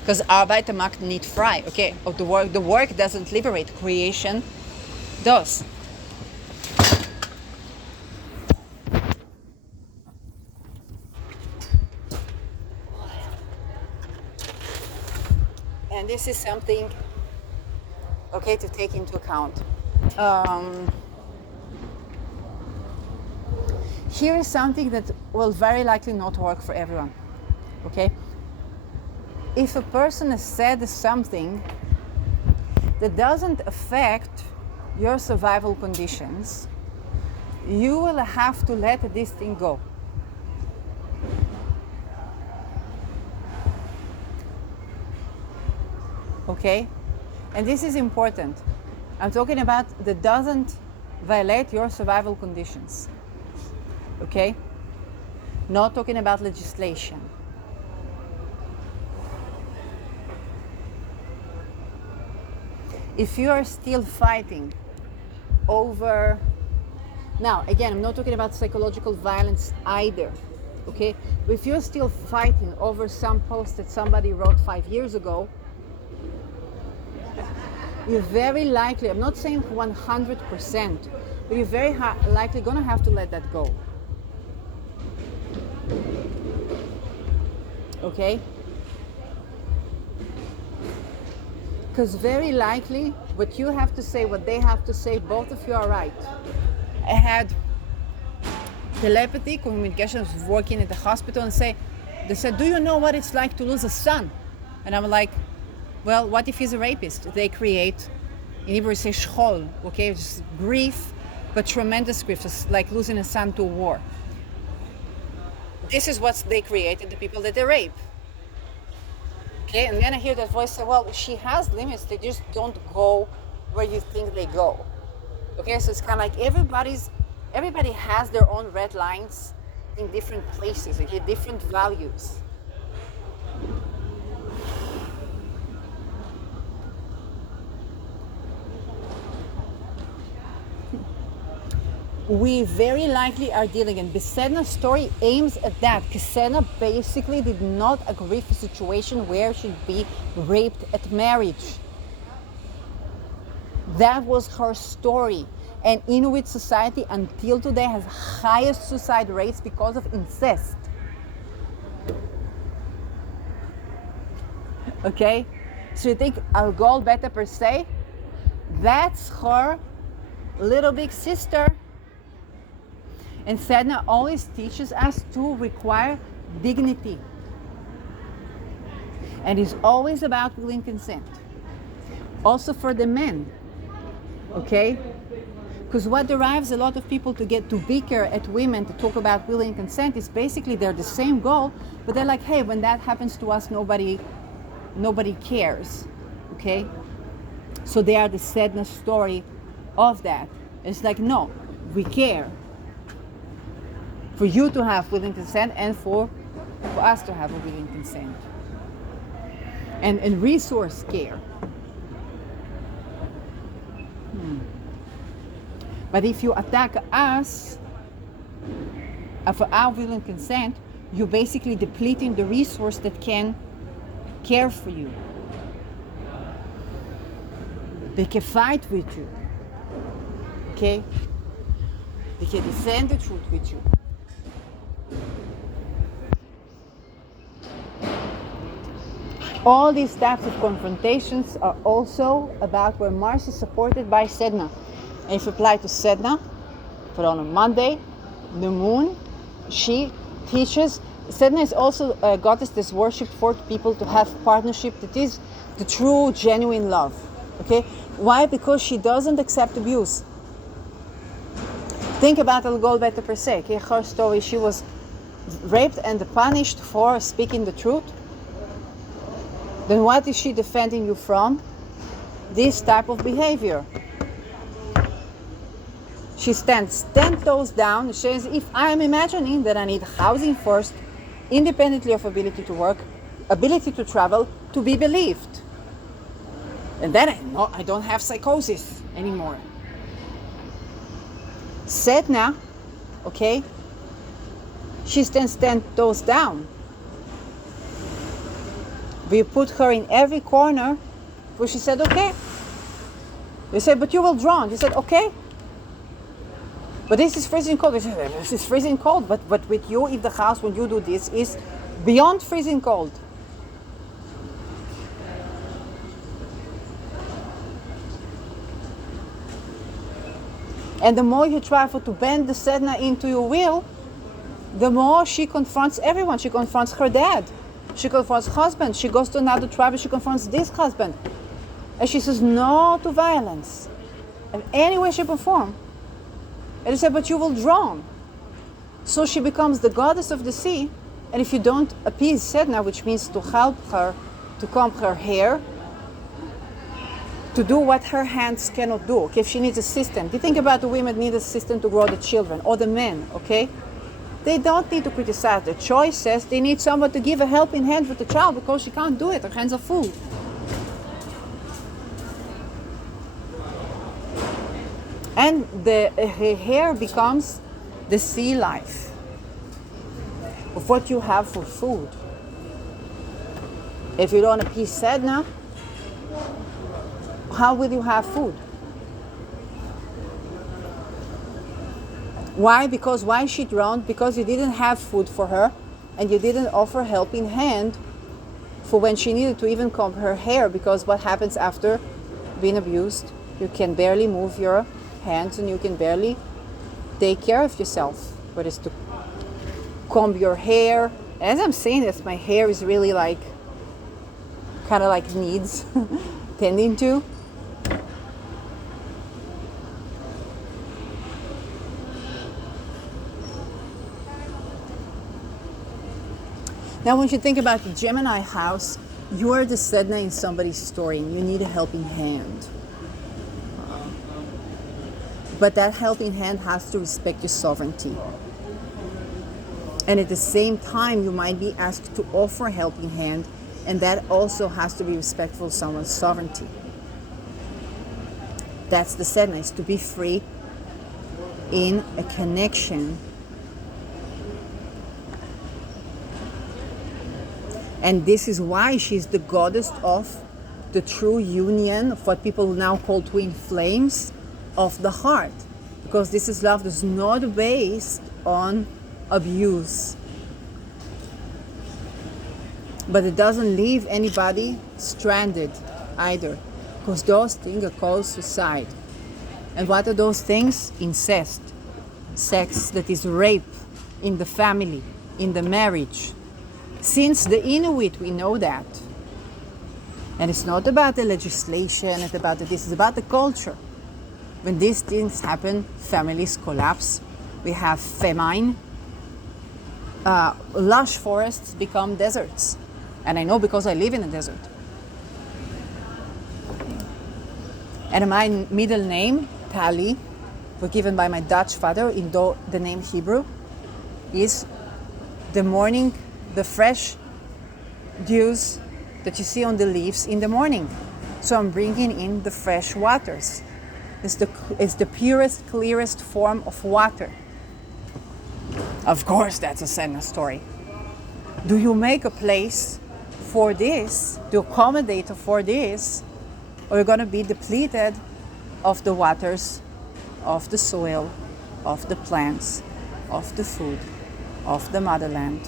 Because Arbeit macht nicht frei. Okay, the work doesn't liberate. Creation does. And this is something, okay, to take into account. Here is something that will very likely not work for everyone. Okay? If a person has said something that doesn't affect your survival conditions, you will have to let this thing go. Okay? And this is important. I'm talking about that doesn't violate your survival conditions. Okay? Not talking about legislation. If you are still fighting over, now again, I'm not talking about psychological violence either, okay? But if you're still fighting over some post that somebody wrote 5 years ago, you're very likely, I'm not saying 100%, but you're very likely gonna have to let that go. Okay? Because very likely what you have to say, what they have to say, both of you are right. I had telepathy, communication, I was working at the hospital, and they said, do you know what it's like to lose a son? And I'm like, well, what if he's a rapist? They create, in Hebrew say shchol, okay, just grief, but tremendous grief, just like losing a son to a war. This is what they created, the people that they rape. Okay, and then I hear that voice say, well, she has limits, they just don't go where you think they go. Okay, so it's kind of like everybody has their own red lines in different places, okay, different values. We very likely are dealing, and Besedna's story aims at that. Besedna basically did not agree for a situation where she'd be raped at marriage. That was her story. And Inuit society until today has highest suicide rates because of incest. Okay? So you think Algol Beta per se? That's her little big sister. And Sedna always teaches us to require dignity. And it's always about willing consent. Also for the men, okay? Because what drives a lot of people to get to bicker at women to talk about will and consent is basically they're the same goal, but they're like, hey, when that happens to us, nobody cares, okay? So they are the sadness story of that. It's like, no, we care. For you to have willing consent and for us to have a willing consent. And resource care. But if you attack us for our will and consent, you're basically depleting the resource that can care for you. They can fight with you. Okay? They can defend the truth with you. All these types of confrontations are also about where Mars is supported by Sedna. And if you apply to Sedna, for on a Monday, the moon, she teaches. Sedna is also a goddess that's worshipped for people to have partnership that is the true, genuine love. Okay? Why? Because she doesn't accept abuse. Think about El Golbeta per se. Okay? Her story, she was raped and punished for speaking the truth. Then what is she defending you from? This type of behavior. She stands 10 toes down. She says, if I am imagining that I need housing first, independently of ability to work, ability to travel, to be believed. And then I don't have psychosis anymore. Sedna, okay, she stands 10 toes down. We put her in every corner where she said, okay. They said, but you will drown. She said, okay. But this is freezing cold. They said, this is freezing cold. But with you, if the house, when you do this, is beyond freezing cold. And the more you try to bend the Sedna into your will, the more she confronts everyone. She confronts her dad. She confronts husband. She goes to another tribe and she confronts this husband. And she says no to violence in any way, shape, or form. And they said, but you will drown. So she becomes the goddess of the sea. And if you don't appease Sedna, which means to help her to comb her hair, to do what her hands cannot do. Okay, if she needs assistance. You think about the women need assistance to grow the children, or the men, okay? They don't need to criticize their choices. They need someone to give a helping hand with the child because she can't do it. Her hands are full. And her hair becomes the sea life of what you have for food. If you don't appease Sedna, how will you have food? Why? Because why she drowned? Because you didn't have food for her and you didn't offer helping hand for when she needed to even comb her hair, because what happens after being abused? You can barely move your hands and you can barely take care of yourself. Whether it's to comb your hair. As I'm saying this, my hair is really like, kind of like needs tending to. Now, when you think about the Gemini house, you are the Sedna in somebody's story and you need a helping hand. But that helping hand has to respect your sovereignty. And at the same time, you might be asked to offer a helping hand, and that also has to be respectful of someone's sovereignty. That's the Sedna, is to be free in a connection. And this is why she's the goddess of the true union, of what people now call twin flames of the heart. Because this is love that's not based on abuse. But it doesn't leave anybody stranded either. Because those things are called suicide. And what are those things? Incest. Sex that is rape in the family, in the marriage. Since the Inuit, we know that. And it's not about the legislation, it's about this, it's about the culture. When these things happen, families collapse. We have famine. Lush forests become deserts. And I know because I live in a desert. And my middle name, Tali, was given by my Dutch father, in the name Hebrew, is the morning, the fresh dews that you see on the leaves in the morning. So I'm bringing in the fresh waters. It's the purest, clearest form of water. Of course, that's a Senna story. Do you make a place for this, to accommodate for this, or you're going to be depleted of the waters, of the soil, of the plants, of the food, of the motherland?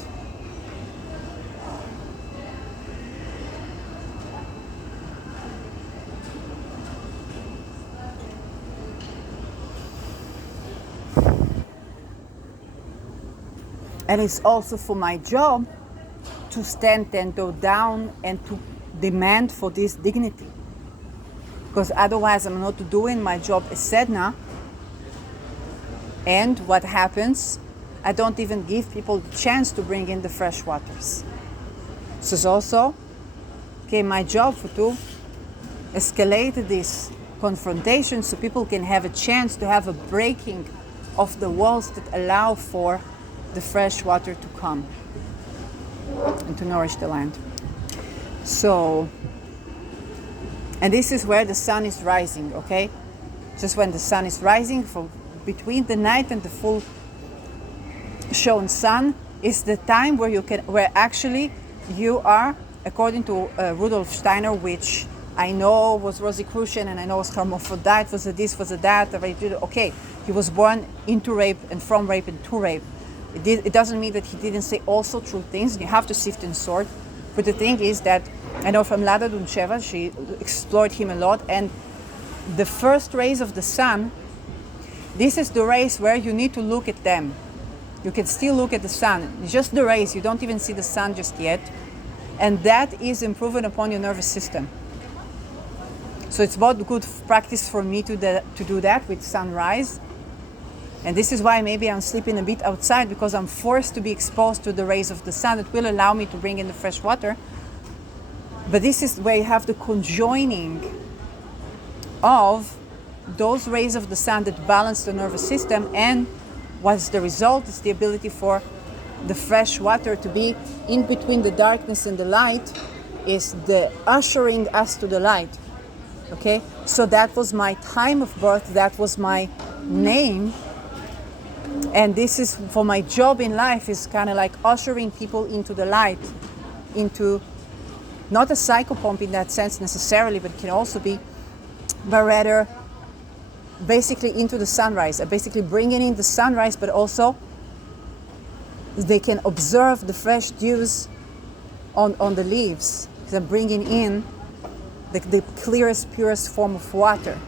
And it's also for my job to stand 10 toes down and to demand for this dignity. Because otherwise I'm not doing my job as Sedna. And what happens? I don't even give people the chance to bring in the fresh waters. So it's also my job to escalate this confrontation so people can have a chance to have a breaking of the walls that allow for the fresh water to come and to nourish the land. So, and this is where the sun is rising, okay? Just when the sun is rising, from between the night and the full shown sun is the time where actually you are, according to Rudolf Steiner, which I know was Rosicrucian and I know was hermaphrodite, was a this, was a that. Okay, he was born into rape and from rape and to rape. It doesn't mean that he didn't say also true things. You have to sift and sort. But the thing is that I know from Lada Duncheva, she explored him a lot. And the first rays of the sun, this is the rays where you need to look at them. You can still look at the sun. It's just the rays. You don't even see the sun just yet. And that is improving upon your nervous system. So it's about good practice for me to do that with sunrise. And this is why maybe I'm sleeping a bit outside, because I'm forced to be exposed to the rays of the sun that will allow me to bring in the fresh water. But this is where you have the conjoining of those rays of the sun that balance the nervous system, and what's the result is the ability for the fresh water to be in between the darkness and the light, is the ushering us to the light. Okay, so that was my time of birth, that was my name. And this is for my job in life, is kind of like ushering people into the light, into not a psychopomp in that sense necessarily, but it can also be, but rather basically into the sunrise, basically bringing in the sunrise, but also they can observe the fresh dews on the leaves. They're bringing in the clearest, purest form of water.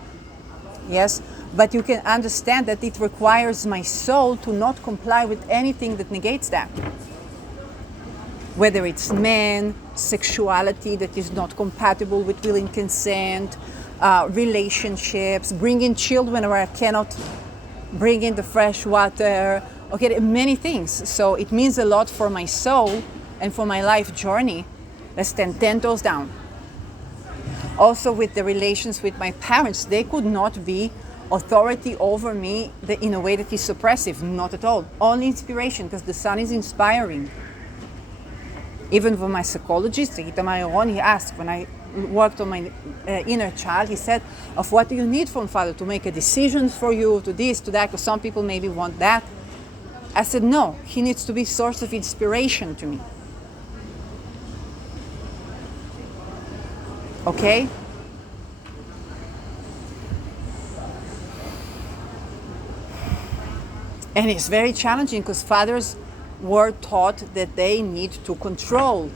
Yes, but you can understand that it requires my soul to not comply with anything that negates that. Whether it's men, sexuality that is not compatible with will and consent, relationships, bringing children where I cannot bring in the fresh water, okay, many things. So it means a lot for my soul and for my life journey. Let's stand 10 toes down. Also with the relations with my parents, they could not be authority over me in a way that is suppressive, not at all. Only inspiration, because the sun is inspiring. Even for my psychologist, he asked, when I worked on my inner child, he said, of what do you need from father to make a decision for you, to this, to that, because some people maybe want that. I said, no, he needs to be source of inspiration to me. Okay? And it's very challenging because fathers were taught that they need to control,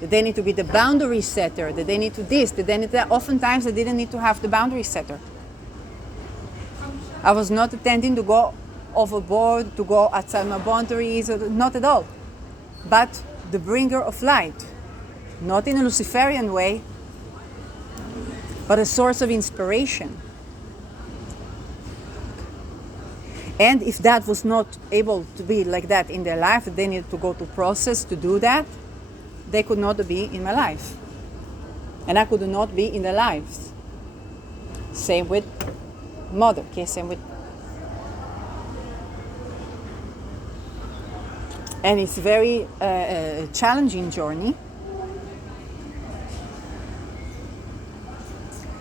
that they need to be the boundary setter, that they need to this, that they need that. Oftentimes they didn't need to have the boundary setter. I was not intending to go overboard, to go outside my boundaries, not at all. But the bringer of light, not in a Luciferian way, but a source of inspiration. And if that was not able to be like that in their life, they needed to go to process to do that, they could not be in my life. And I could not be in their lives. Same with mother, okay, same with. And it's very challenging journey.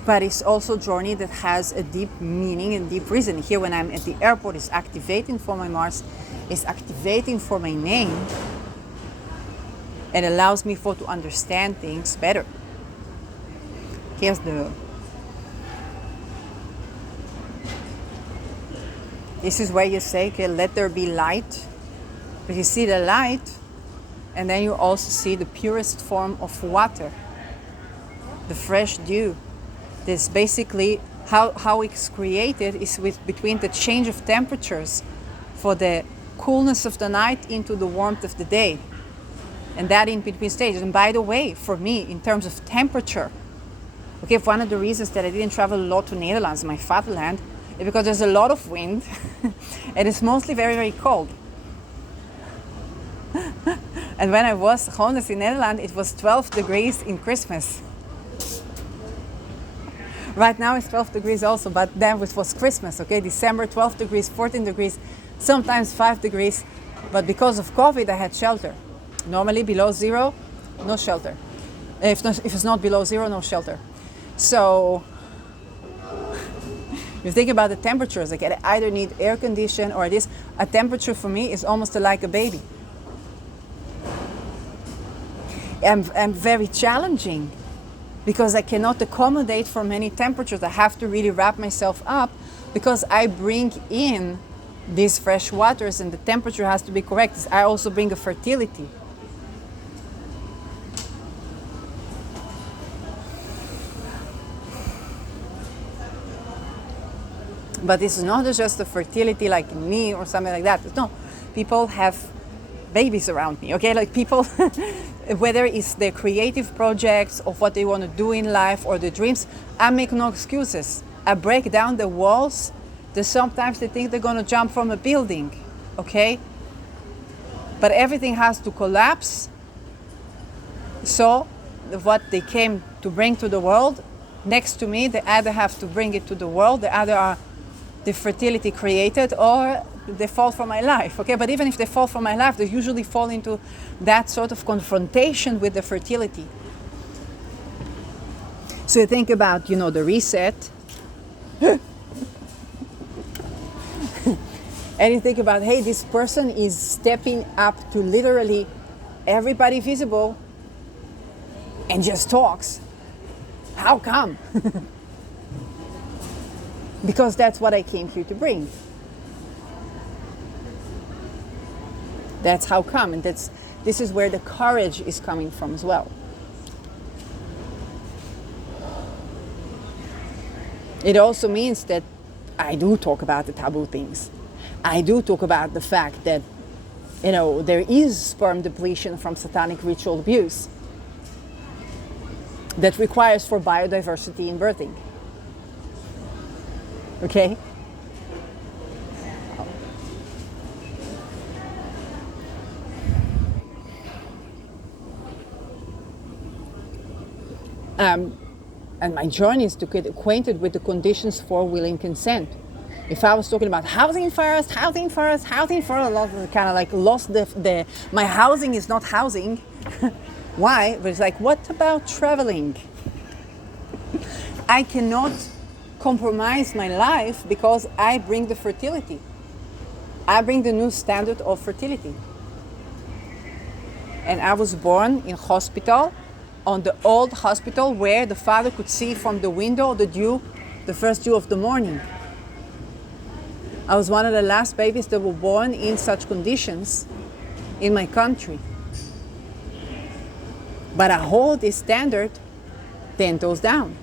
But it's also a journey that has a deep meaning and deep reason. Here when I'm at the airport, it's activating for my Mars, it's activating for my name, and allows me to understand things better. Here's this is where you say, okay, let there be light. But you see the light, and then you also see the purest form of water, the fresh dew. This basically how it's created is between the change of temperatures for the coolness of the night into the warmth of the day, and that in between stages. And by the way, for me, in terms of temperature, okay, one of the reasons that I didn't travel a lot to Netherlands, my fatherland, is because there's a lot of wind and it's mostly very, very cold. And when I was homeless in Netherlands, it was 12 degrees in Christmas. Right now it's 12 degrees also, but then it was Christmas, okay? December, 12 degrees, 14 degrees, sometimes 5 degrees. But because of COVID, I had shelter. Normally below zero, no shelter. If it's not below zero, no shelter. So you think about the temperatures, like I either need air condition or this. A temperature for me is almost like a baby. And very challenging, because I cannot accommodate for many temperatures. I have to really wrap myself up, because I bring in these fresh waters and the temperature has to be correct. I also bring a fertility. But this is not just a fertility like me or something like that. No, people have babies around me, okay? Like people, whether it's their creative projects of what they want to do in life or the dreams, I make no excuses. I break down the walls that sometimes they think they're going to jump from a building, okay? But everything has to collapse. So what they came to bring to the world, next to me, they either have to bring it to the world, they either are the fertility created, or they fall from my life, okay? But even if they fall from my life, they usually fall into that sort of confrontation with the fertility. So you think about, the reset. And you think about, hey, this person is stepping up to literally everybody visible and just talks. How come? Because that's what I came here to bring. That's how come, and this is where the courage is coming from as well. It also means that I do talk about the taboo things. I do talk about the fact that, there is sperm depletion from satanic ritual abuse that requires for biodiversity in birthing. Okay? And my journey is to get acquainted with the conditions for willing consent. If I was talking about housing first, a lot of kind of like lost my housing is not housing. Why? But it's like, what about traveling? I cannot compromise my life because I bring the fertility. I bring the new standard of fertility. And I was born in hospital, on the old hospital where the father could see from the window the first dew of the morning. I was one of the last babies that were born in such conditions in my country. But I hold this standard 10 toes down.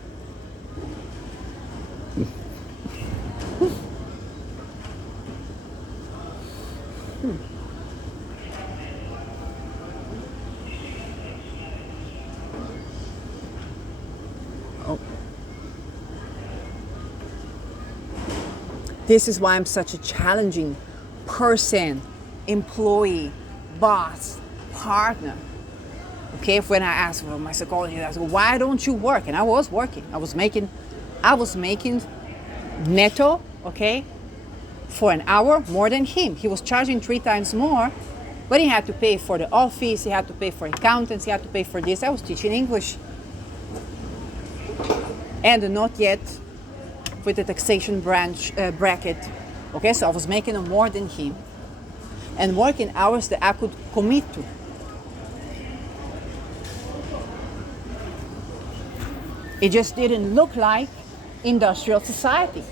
This is why I'm such a challenging person, employee, boss, partner. Okay, when I asked for my psychologist, I said, why don't you work? And I was working. I was making netto, okay, for an hour more than him. He was charging 3 times more, but he had to pay for the office, he had to pay for accountants, he had to pay for this. I was teaching English. And not yet with the taxation bracket. Okay, so I was making more than him and working hours that I could commit to. It just didn't look like industrial society.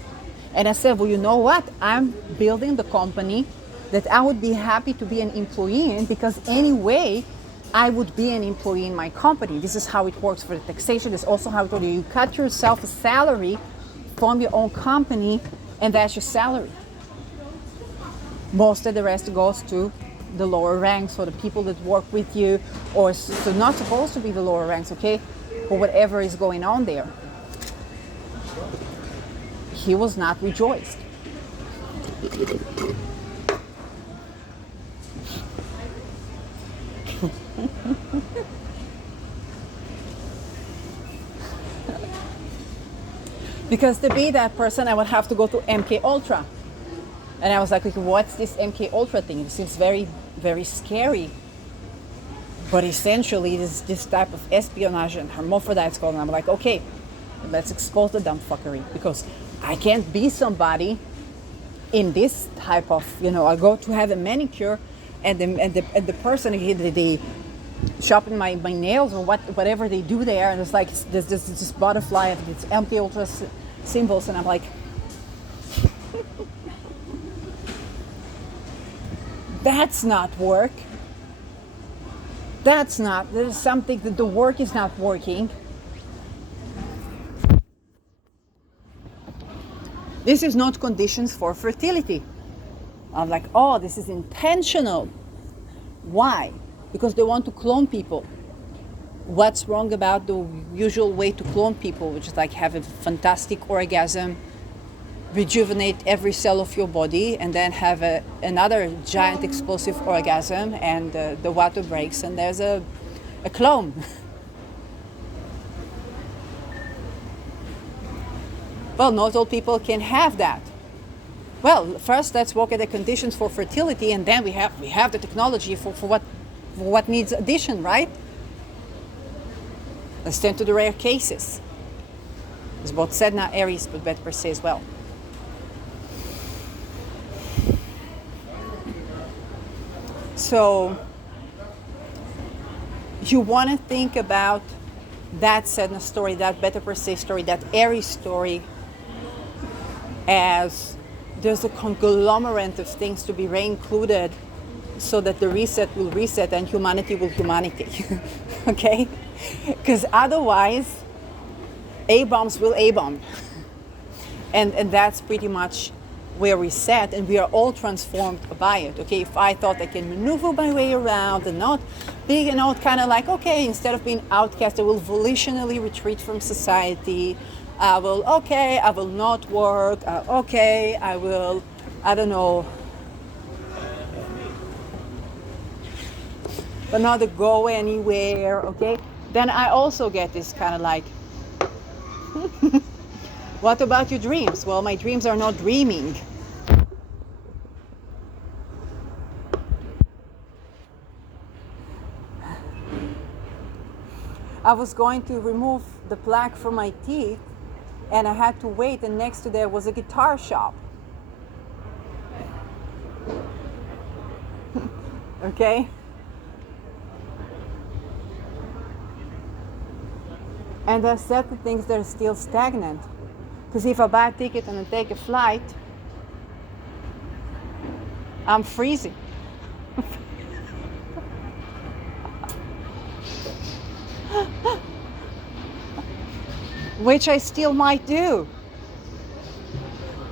And I said, well, you know what? I'm building the company that I would be happy to be an employee in, because anyway, I would be an employee in my company. This is how it works for the taxation. This is also how it works. You cut yourself a salary from your own company, and that's your salary. Most of the rest goes to the lower ranks, or the people that work with you, or so not supposed to be the lower ranks, okay? Or whatever is going on there. He was not rejoiced. Because to be that person, I would have to go to MK Ultra. And I was like, what's this MK Ultra thing? It seems very, very scary. But essentially, this type of espionage and hermaphrodites called. And I'm like, okay, let's expose the dumb fuckery. Because I can't be somebody in this type of, I go to have a manicure, and the person, they shopping my nails or whatever they do there, and it's like there's this butterfly of its MK Ultra symbols, and I'm like, that's not work. There's something that the work is not working. This is not conditions for fertility. I'm like, oh, this is intentional. Why? Because they want to clone people. What's wrong about the usual way to clone people, which is like have a fantastic orgasm, rejuvenate every cell of your body, and then have another giant explosive orgasm, and the water breaks and there's a clone. Well, not all people can have that. Well, first let's look at the conditions for fertility, and then we have the technology for what needs addition, right? Let's turn to the rare cases. It's both Sedna, Aries, but Bet per se as well. So you want to think about that Sedna story, that Beta per se story, that Aries story, as there's a conglomerate of things to be re-included so that the reset will reset and humanity will humanity. Okay? Because otherwise, A-bombs will A-bomb. And that's pretty much where we sat, and we are all transformed by it. Okay, if I thought I can maneuver my way around and not be, kind of like, okay, instead of being outcast, I will volitionally retreat from society. I will not work. I will, I don't know, but not to go anywhere, okay? Then I also get this kind of like, what about your dreams? Well, my dreams are not dreaming. I was going to remove the plaque from my teeth, and I had to wait, and next to there was a guitar shop. Okay? And there's certain things that are still stagnant. Because if I buy a ticket and I take a flight, I'm freezing. Which I still might do.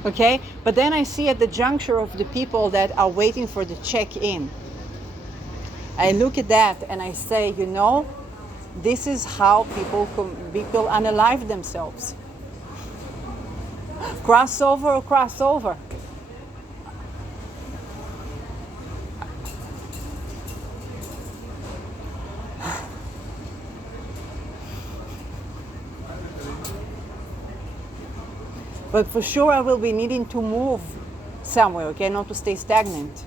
Okay? But then I see at the juncture of the people that are waiting for the check-in, I look at that and I say, this is how people unalive themselves. Crossover or crossover? But for sure I will be needing to move somewhere, okay, not to stay stagnant.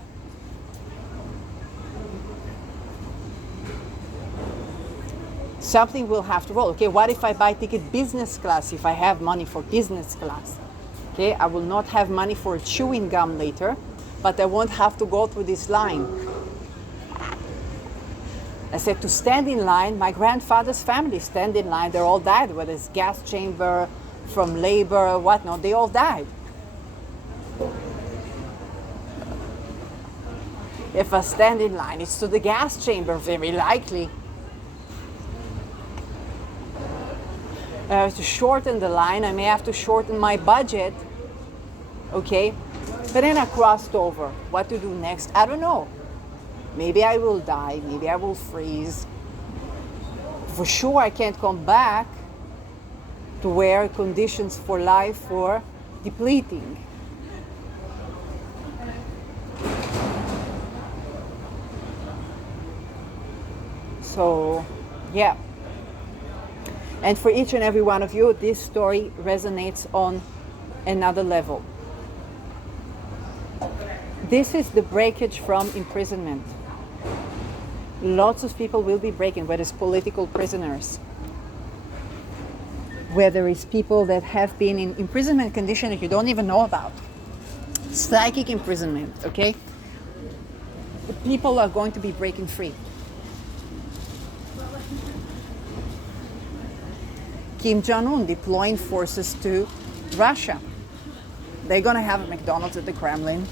Something will have to roll. Okay, what if I buy ticket business class if I have money for business class? Okay, I will not have money for chewing gum later, but I won't have to go through this line. I said to stand in line, my grandfather's family stand in line, they all died, whether it's gas chamber, from labor, whatnot, they all died. If I stand in line, it's to the gas chamber, very likely. To shorten the line, I may have to shorten my budget, okay? But then I crossed over. What to do next? I don't know. Maybe I will die, maybe I will freeze. For sure I can't come back to where conditions for life were depleting. So, yeah. And for each and every one of you, this story resonates on another level. This is the breakage from imprisonment. Lots of people will be breaking, whether it's political prisoners, whether it's people that have been in imprisonment condition that you don't even know about. Psychic imprisonment, okay? The people are going to be breaking free. Kim Jong-un deploying forces to Russia. They're going to have a McDonald's at the Kremlin,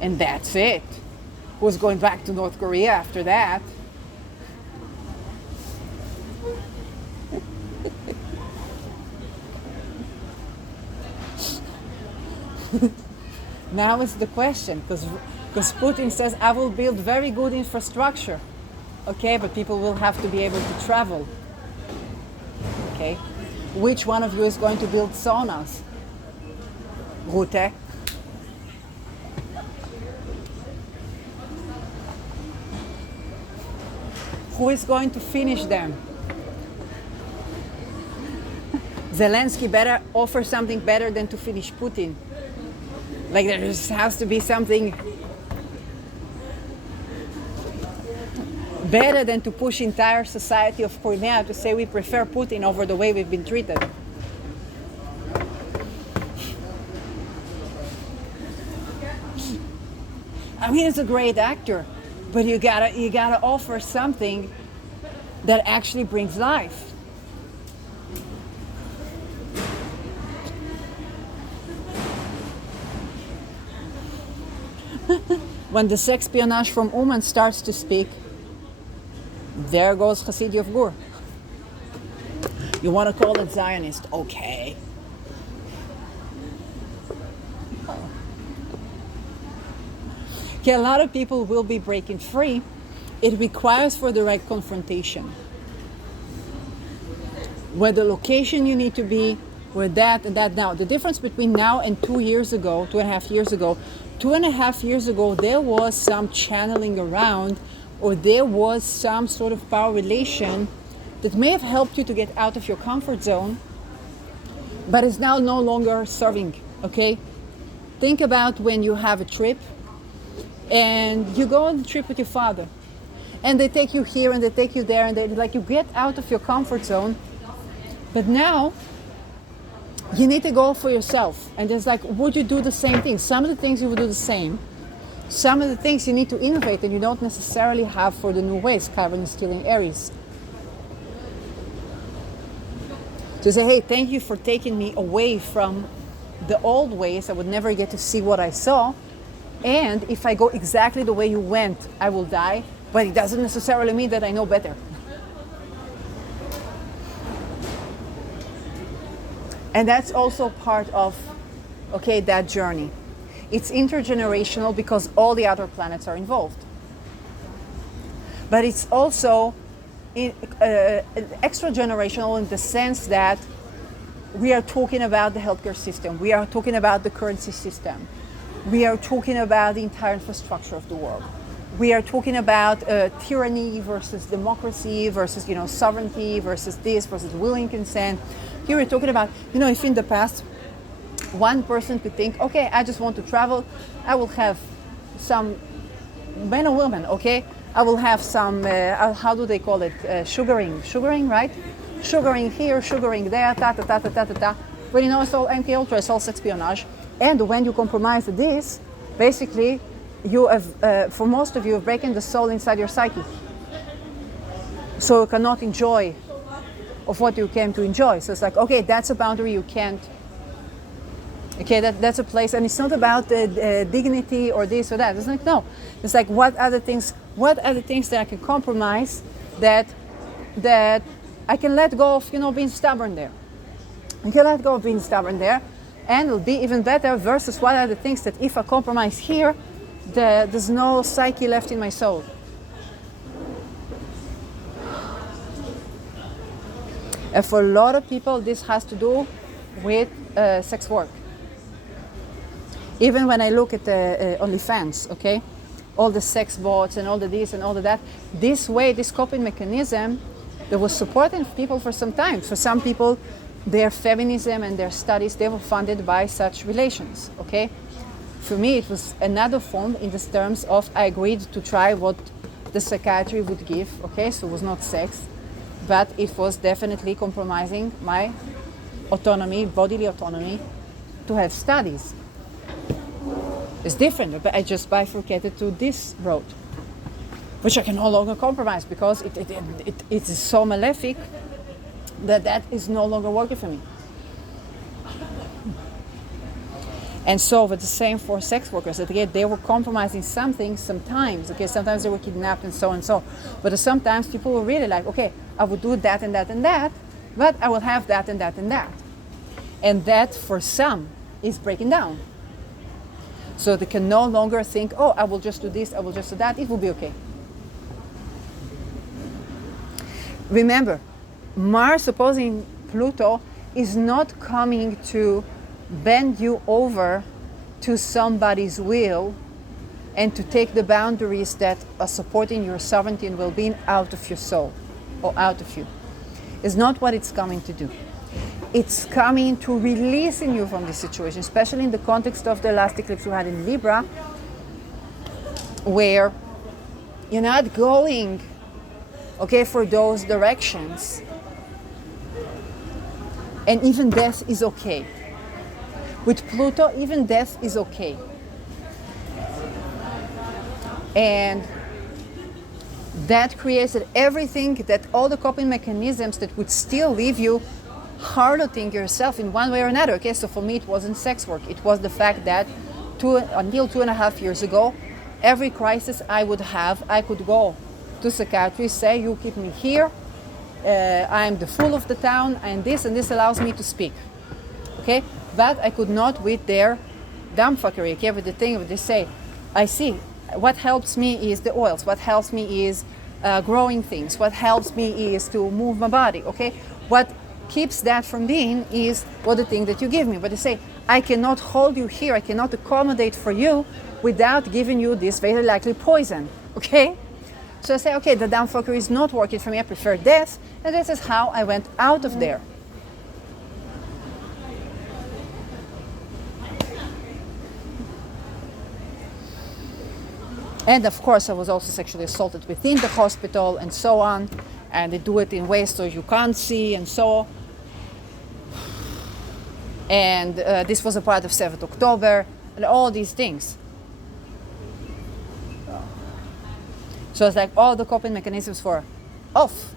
and that's it. Who's going back to North Korea after that? Now is the question, because Putin says, I will build very good infrastructure. Okay, but people will have to be able to travel. Okay, which one of you is going to build saunas? Rute? Who is going to finish them? Zelensky better offer something better than to finish Putin. Like there just has to be something better than to push entire society of Crimea to say we prefer Putin over the way we've been treated. I mean, it's a great actor, but you gotta offer something that actually brings life. When the sexpionage from Uman starts to speak, there goes Hasidy of Gur. You want to call it Zionist? Okay. Okay, a lot of people will be breaking free. It requires for the right confrontation. Where the location you need to be, where that and that now. The difference between now and 2 years ago, 2.5 years ago, 2.5 years ago, there was some channeling around, or there was some sort of power relation that may have helped you to get out of your comfort zone, but is now no longer serving, okay? Think about when you have a trip and you go on the trip with your father and they take you here and they take you there and they like you get out of your comfort zone, but now you need to go for yourself. And it's like, would you do the same thing? Some of the things you would do the same. Some of the things you need to innovate and you don't necessarily have for the new ways, Chiron is stealing Aries. To say, hey, thank you for taking me away from the old ways. I would never get to see what I saw. And if I go exactly the way you went, I will die. But it doesn't necessarily mean that I know better. And that's also part of, okay, that journey. It's intergenerational because all the other planets are involved. But it's also extra generational in the sense that We are talking about the healthcare system. We are talking about the currency system. We are talking about the entire infrastructure of the world. We are talking about tyranny versus democracy versus, sovereignty versus this versus willing consent. Here we're talking about, if in the past one person could think, okay, I just want to travel, I will have some men or women, okay? I will have some, how do they call it? Sugaring, right? Sugaring here, sugaring there, ta ta ta ta ta ta ta. But it's all MK Ultra, it's all espionage. And when you compromise this, basically, you have, for most of you, have broken the soul inside your psyche. So you cannot enjoy of what you came to enjoy. So it's like, okay, that's a boundary you can't. Okay, that's a place, and it's not about dignity or this or that. It's like, no. It's like, what are the things that I can compromise that I can let go of, being stubborn there. I can let go of being stubborn there, and it'll be even better versus what are the things that if I compromise here, there's no psyche left in my soul. And for a lot of people, this has to do with sex work. Even when I look at the OnlyFans, okay, all the sex bots and all the this and all the that, this way, this coping mechanism, that was supporting people for some time. For some people, their feminism and their studies, they were funded by such relations, okay? For me, it was another form in the terms of I agreed to try what the psychiatry would give, okay? So it was not sex, but it was definitely compromising my autonomy, bodily autonomy, to have studies. It's different, but I just bifurcated to this road, which I can no longer compromise because it is so malefic that is no longer working for me. And so, with the same for sex workers, that again, they were compromising something sometimes. Okay, sometimes they were kidnapped and so and so. But sometimes people were really like, okay, I would do that and that and that, but I will have that and that and that. And that, for some, is breaking down. So they can no longer think, oh, I will just do this, I will just do that, it will be okay. Remember, Mars opposing Pluto is not coming to bend you over to somebody's will and to take the boundaries that are supporting your sovereignty and well-being out of your soul or out of you. It's not what it's coming to do. It's coming to releasing you from this situation, especially in the context of the last eclipse we had in Libra, where you're not going, okay, for those directions. And even death is okay. With Pluto, even death is okay. And that creates that everything, that all the coping mechanisms that would still leave you harloting yourself in one way or another. Okay, so for me it wasn't sex work. It was the fact that until 2.5 years ago, every crisis I would have, I could go to psychiatrists, say, you keep me here, I'm the fool of the town, and this allows me to speak. Okay, but I could not with their dumbfuckery, okay, with the thing where they say, I see, what helps me is the oils, what helps me is growing things, what helps me is to move my body, okay? What keeps that from being is what the thing that you give me. But they say, I cannot hold you here, I cannot accommodate for you without giving you this very likely poison, okay? So I say, okay, the dumbfucker is not working for me, I prefer death, and this is how I went out of there. And of course, I was also sexually assaulted within the hospital and so on, and they do it in ways so you can't see and so. And this was a part of 7th October and all these things. So it's like all the coping mechanisms were off.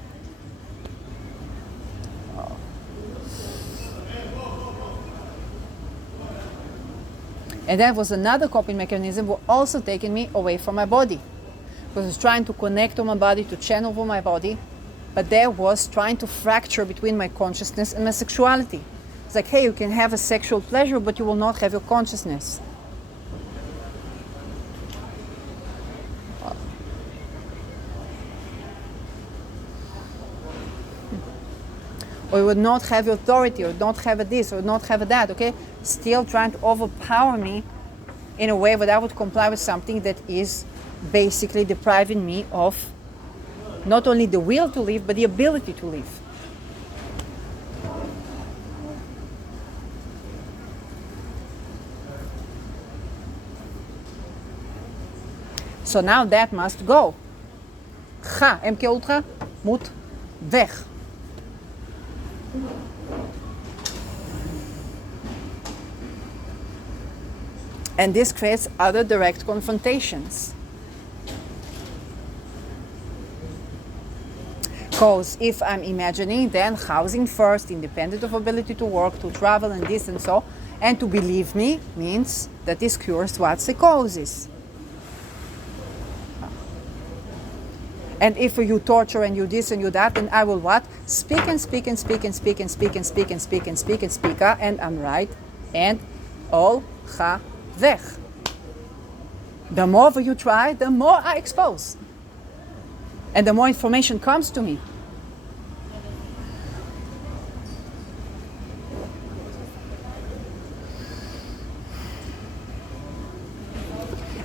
And that was another coping mechanism were also taking me away from my body. Because I was trying to connect to my body, to channel with my body, but there was trying to fracture between my consciousness and my sexuality. It's like, hey, you can have a sexual pleasure, but you will not have your consciousness. or would not have authority, or not have this, or not have that, okay? Still trying to overpower me in a way that I would comply with something that is basically depriving me of not only the will to live, but the ability to live. So now that must go. Ga, MK Ultra, moet weg. And this creates other direct confrontations. Because if I'm imagining, then housing first, independent of ability to work, to travel and this and so, and to believe me means that this cures what psychosis. And if you torture and you this and you that, then I will what? Speak and speak and speak and speak and speak and speak and speak and speak and speak, and I'm right. And all ga weg. The more you try, the more I expose. And the more information comes to me.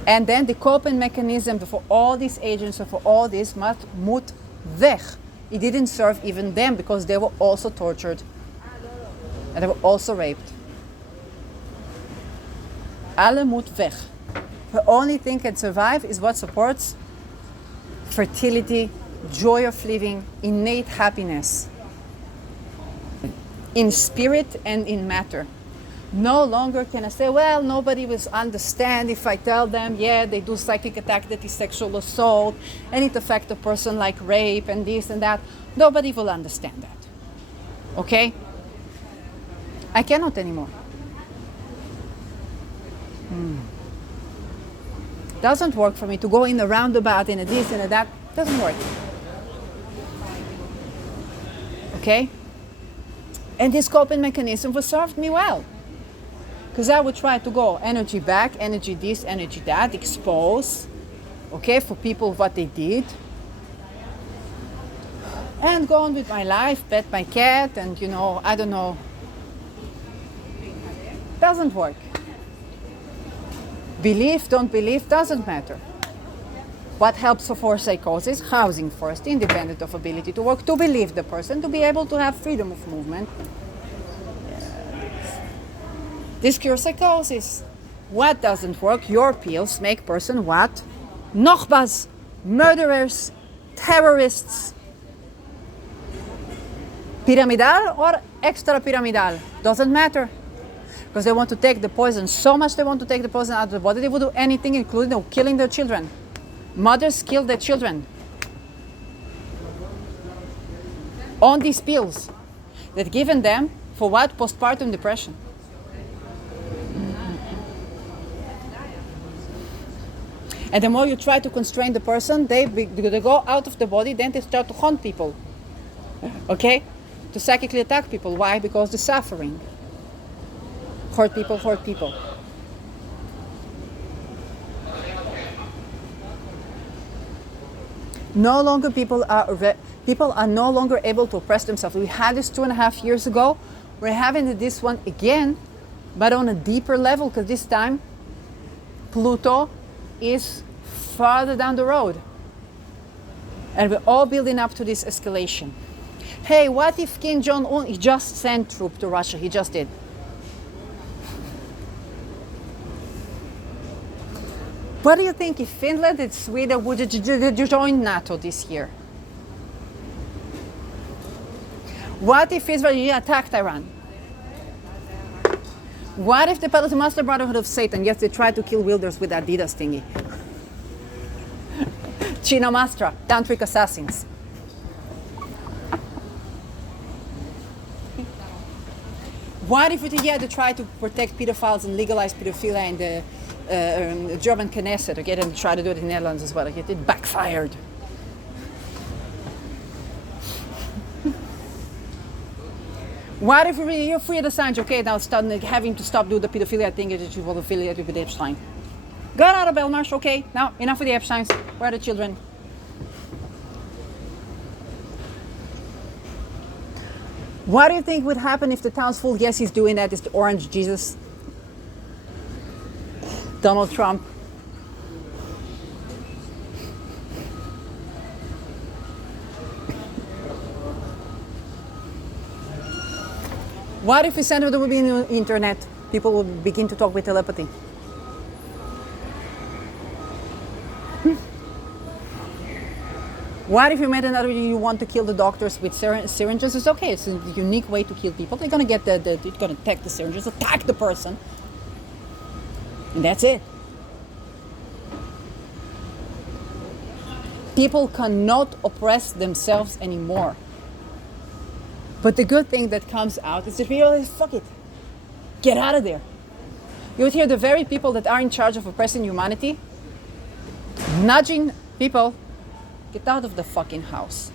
And then the coping mechanism for all these agents, or for all this, moet weg. It didn't serve even them, because they were also tortured. And they were also raped. Alle moet weg. The only thing can survive is what supports fertility, joy of living, innate happiness. In spirit and in matter. No longer can I say, well, nobody will understand if I tell them, yeah, they do psychic attack, that is sexual assault, and it affects a person like rape and this and that. Nobody will understand that. Okay? I cannot anymore. Doesn't work for me to go in a roundabout, in a this and a that. Doesn't work. Okay? And this coping mechanism was served me well. Because I would try to go energy back, energy this, energy that, expose, okay, for people what they did. And go on with my life, pet my cat, and I don't know. Doesn't work. Believe, don't believe, doesn't matter. What helps for psychosis? Housing first, independent of ability to work, to believe the person, to be able to have freedom of movement. This cures psychosis. What doesn't work? Your pills make person what? Nochbas, murderers, terrorists. Pyramidal or extra pyramidal? Doesn't matter. Because they want to take the poison so much, they want to take the poison out of the body, they will do anything, including killing their children. Mothers kill their children on these pills that given them for what? Postpartum depression. And the more you try to constrain the person, they go out of the body, then they start to haunt people. Okay? To psychically attack people. Why? Because they're suffering. Hurt people, hurt people. No longer people are no longer able to oppress themselves. We had this 2.5 years ago. We're having this one again, but on a deeper level, because this time Pluto is farther down the road. And we're all building up to this escalation. Hey, what if Kim Jong-un, he just sent troops to Russia? He just did. What do you think if Finland and Sweden would join NATO this year? What if Israel attacked Iran? What if the Muslim Brotherhood of Satan, yes, they tried to kill Wilders with Adidas thingy. Chino Mastra, tantric assassins. What if they try to protect pedophiles and legalize pedophilia in the German Knesset, okay, and try to do it in the Netherlands as well, okay, it backfired. What if you're free of Assange, okay, now having to stop doing the pedophilia thing that you will affiliate with Epstein. Got out of Belmarsh, okay, now enough with the Epsteins, where are the children? What do you think would happen if the town's full? Yes, he's doing that. It's the orange Jesus. Donald Trump. What if we send there would be no internet? People will begin to talk with telepathy. What if you made another video, you want to kill the doctors with syringes? It's okay, it's a unique way to kill people. They're gonna get they're gonna take the syringes, attack the person. And that's it. People cannot oppress themselves anymore. But the good thing that comes out is that we realize, fuck it. Get out of there. You would hear the very people that are in charge of oppressing humanity nudging people, get out of the fucking house.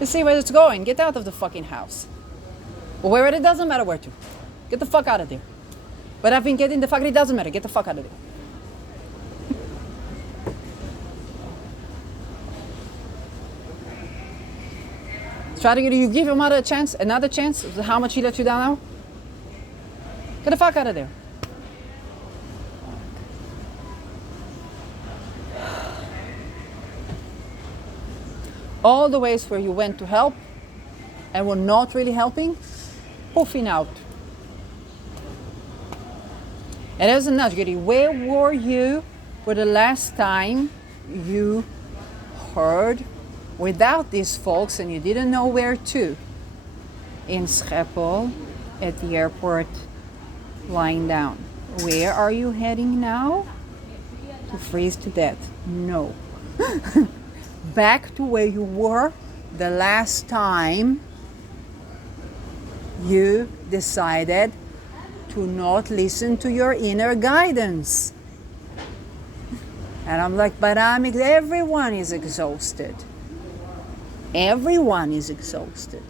You see where it's going, get out of the fucking house. Or where it doesn't matter where to. Get the fuck out of there. But I've been getting the fuck, it doesn't matter, get the fuck out of there. Try to you give your mother a chance, another chance, how much he let you down now? Get the fuck out of there. All the ways where you went to help and were not really helping, poofing out. And there's a nudge, Gary. Where were you for the last time you heard without these folks and you didn't know where to? In Schiphol, at the airport, lying down. Where are you heading now? To freeze to death. No. Back to where you were the last time you decided to not listen to your inner guidance. And I'm like, but everyone is exhausted. Everyone is exhausted.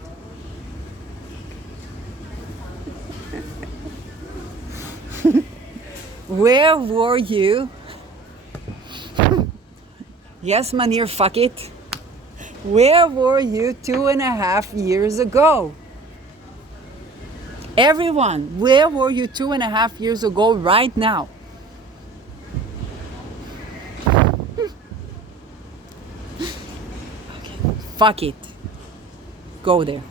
Where were you? Yes, Manir, fuck it. Where were you 2.5 years ago? Everyone, where were you 2.5 years ago right now? Okay. Fuck it. Go there.